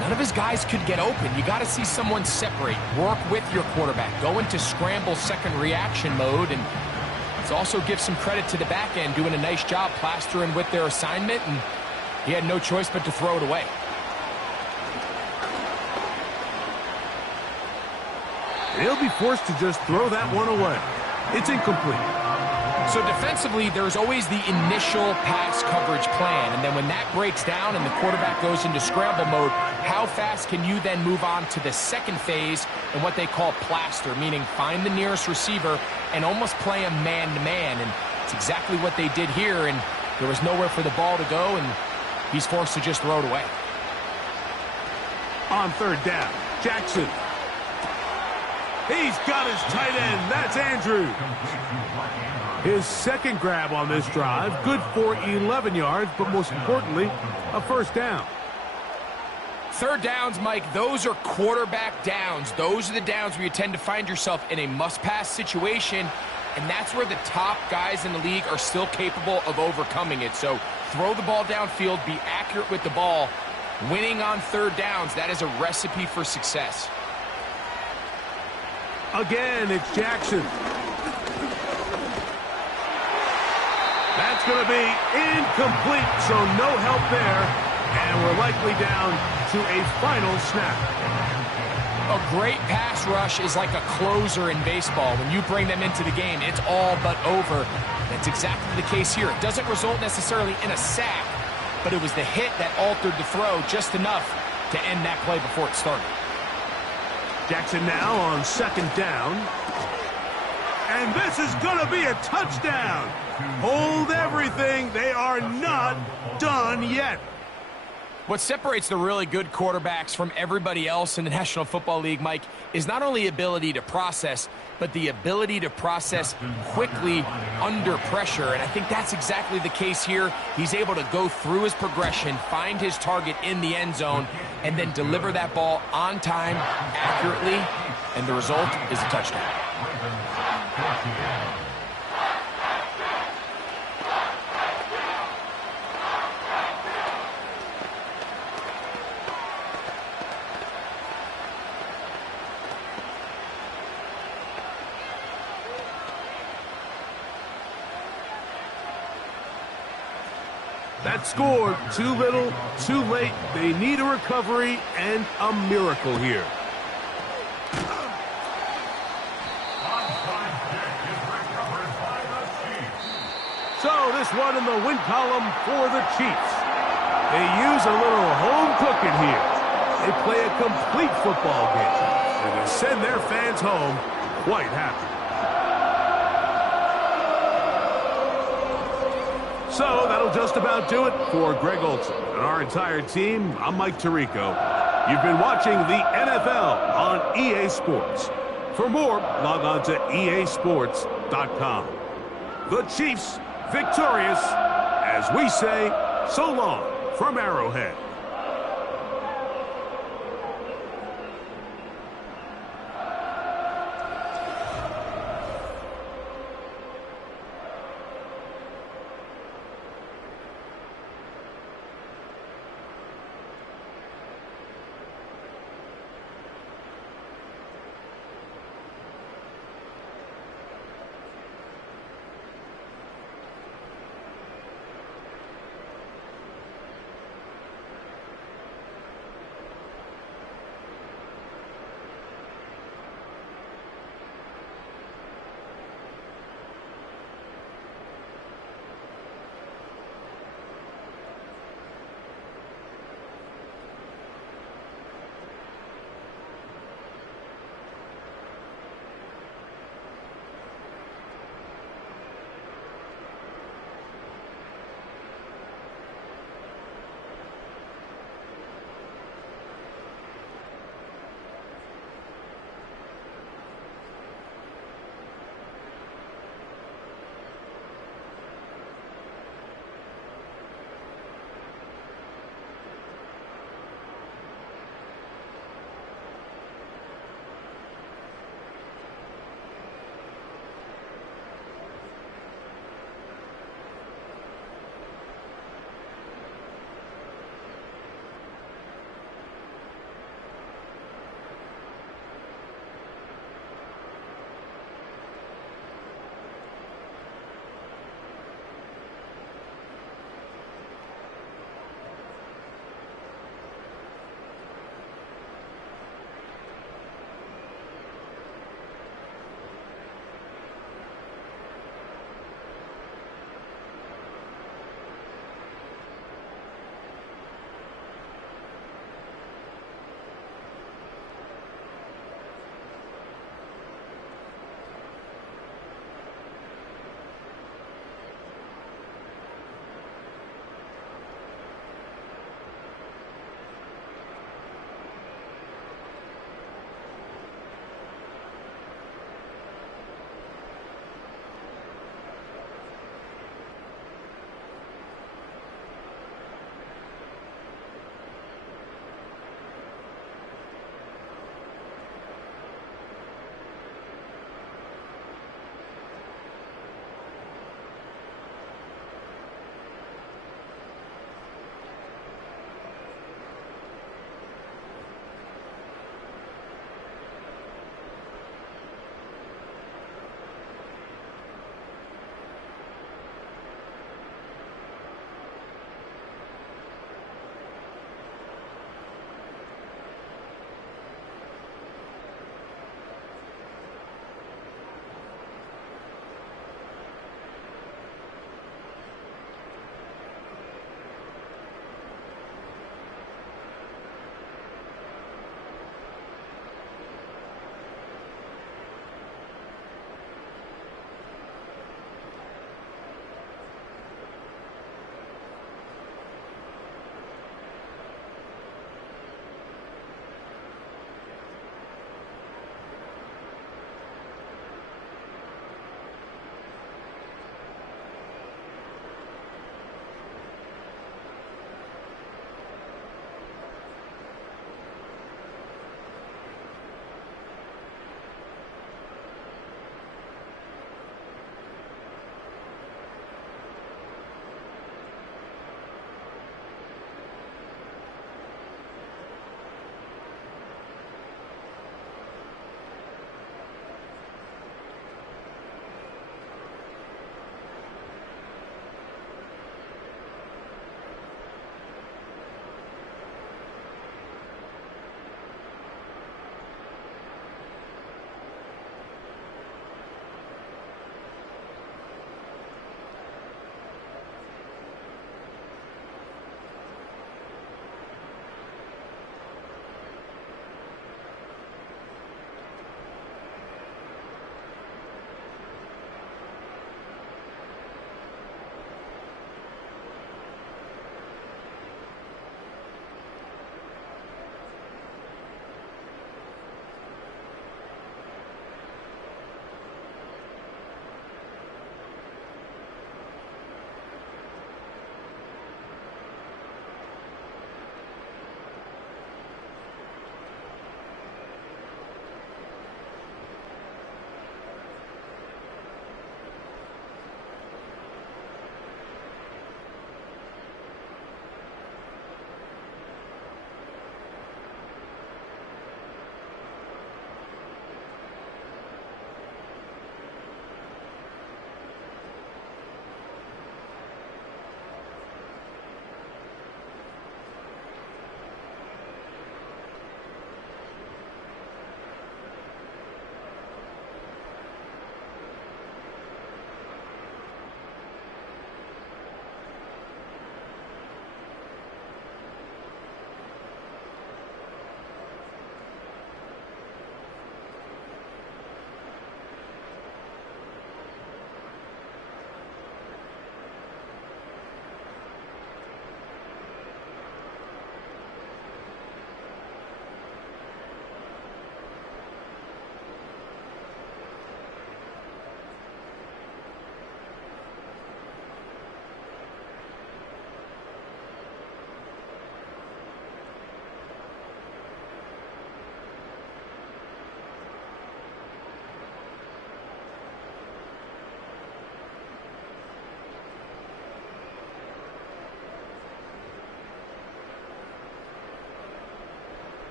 none of his guys could get open. You got to see someone separate, work with your quarterback, go into scramble second reaction mode, and let's also give some credit to the back end doing a nice job plastering with their assignment, and he had no choice but to throw it away. He'll be forced to just throw that one away. It's incomplete. So defensively, there's always the initial pass coverage plan, and then when that breaks down and the quarterback goes into scramble mode, how fast can you then move on to the second phase and what they call plaster, meaning find the nearest receiver and almost play a man-to-man, and it's exactly what they did here, and there was nowhere for the ball to go, and he's forced to just throw it away. On third down, Jackson. He's got his tight end. That's Andrews. His second grab on this drive, good for 11 yards, but most importantly, a first down. Third downs, Mike, those are quarterback downs. Those are the downs where you tend to find yourself in a must-pass situation, and that's where the top guys in the league are still capable of overcoming it. So throw the ball downfield, be accurate with the ball. Winning on third downs, that is a recipe for success. Again, it's Jackson. That's going to be incomplete, so no help there, and we're likely down to a final snap. A great pass rush is like a closer in baseball. When you bring them into the game, it's all but over. That's exactly the case here. It doesn't result necessarily in a sack, but it was the hit that altered the throw just enough to end that play before it started. Jackson now on second down. And this is going to be a touchdown. Hold everything. They are not done yet. What separates the really good quarterbacks from everybody else in the National Football League, Mike, is not only ability to process, but the ability to process quickly under pressure. And I think that's exactly the case here. He's able to go through his progression, find his target in the end zone, and then deliver that ball on time, accurately, and the result is a touchdown. That score, too little, too late. They need a recovery and a miracle here. So this one in the win column for the Chiefs. They use a little home cooking here. They play a complete football game, and they send their fans home quite happy. So that'll just about do it for Greg Olson and our entire team. I'm Mike Tirico. You've been watching the NFL on EA Sports. For more, log on to easports.com. The Chiefs victorious, as we say, so long from Arrowhead.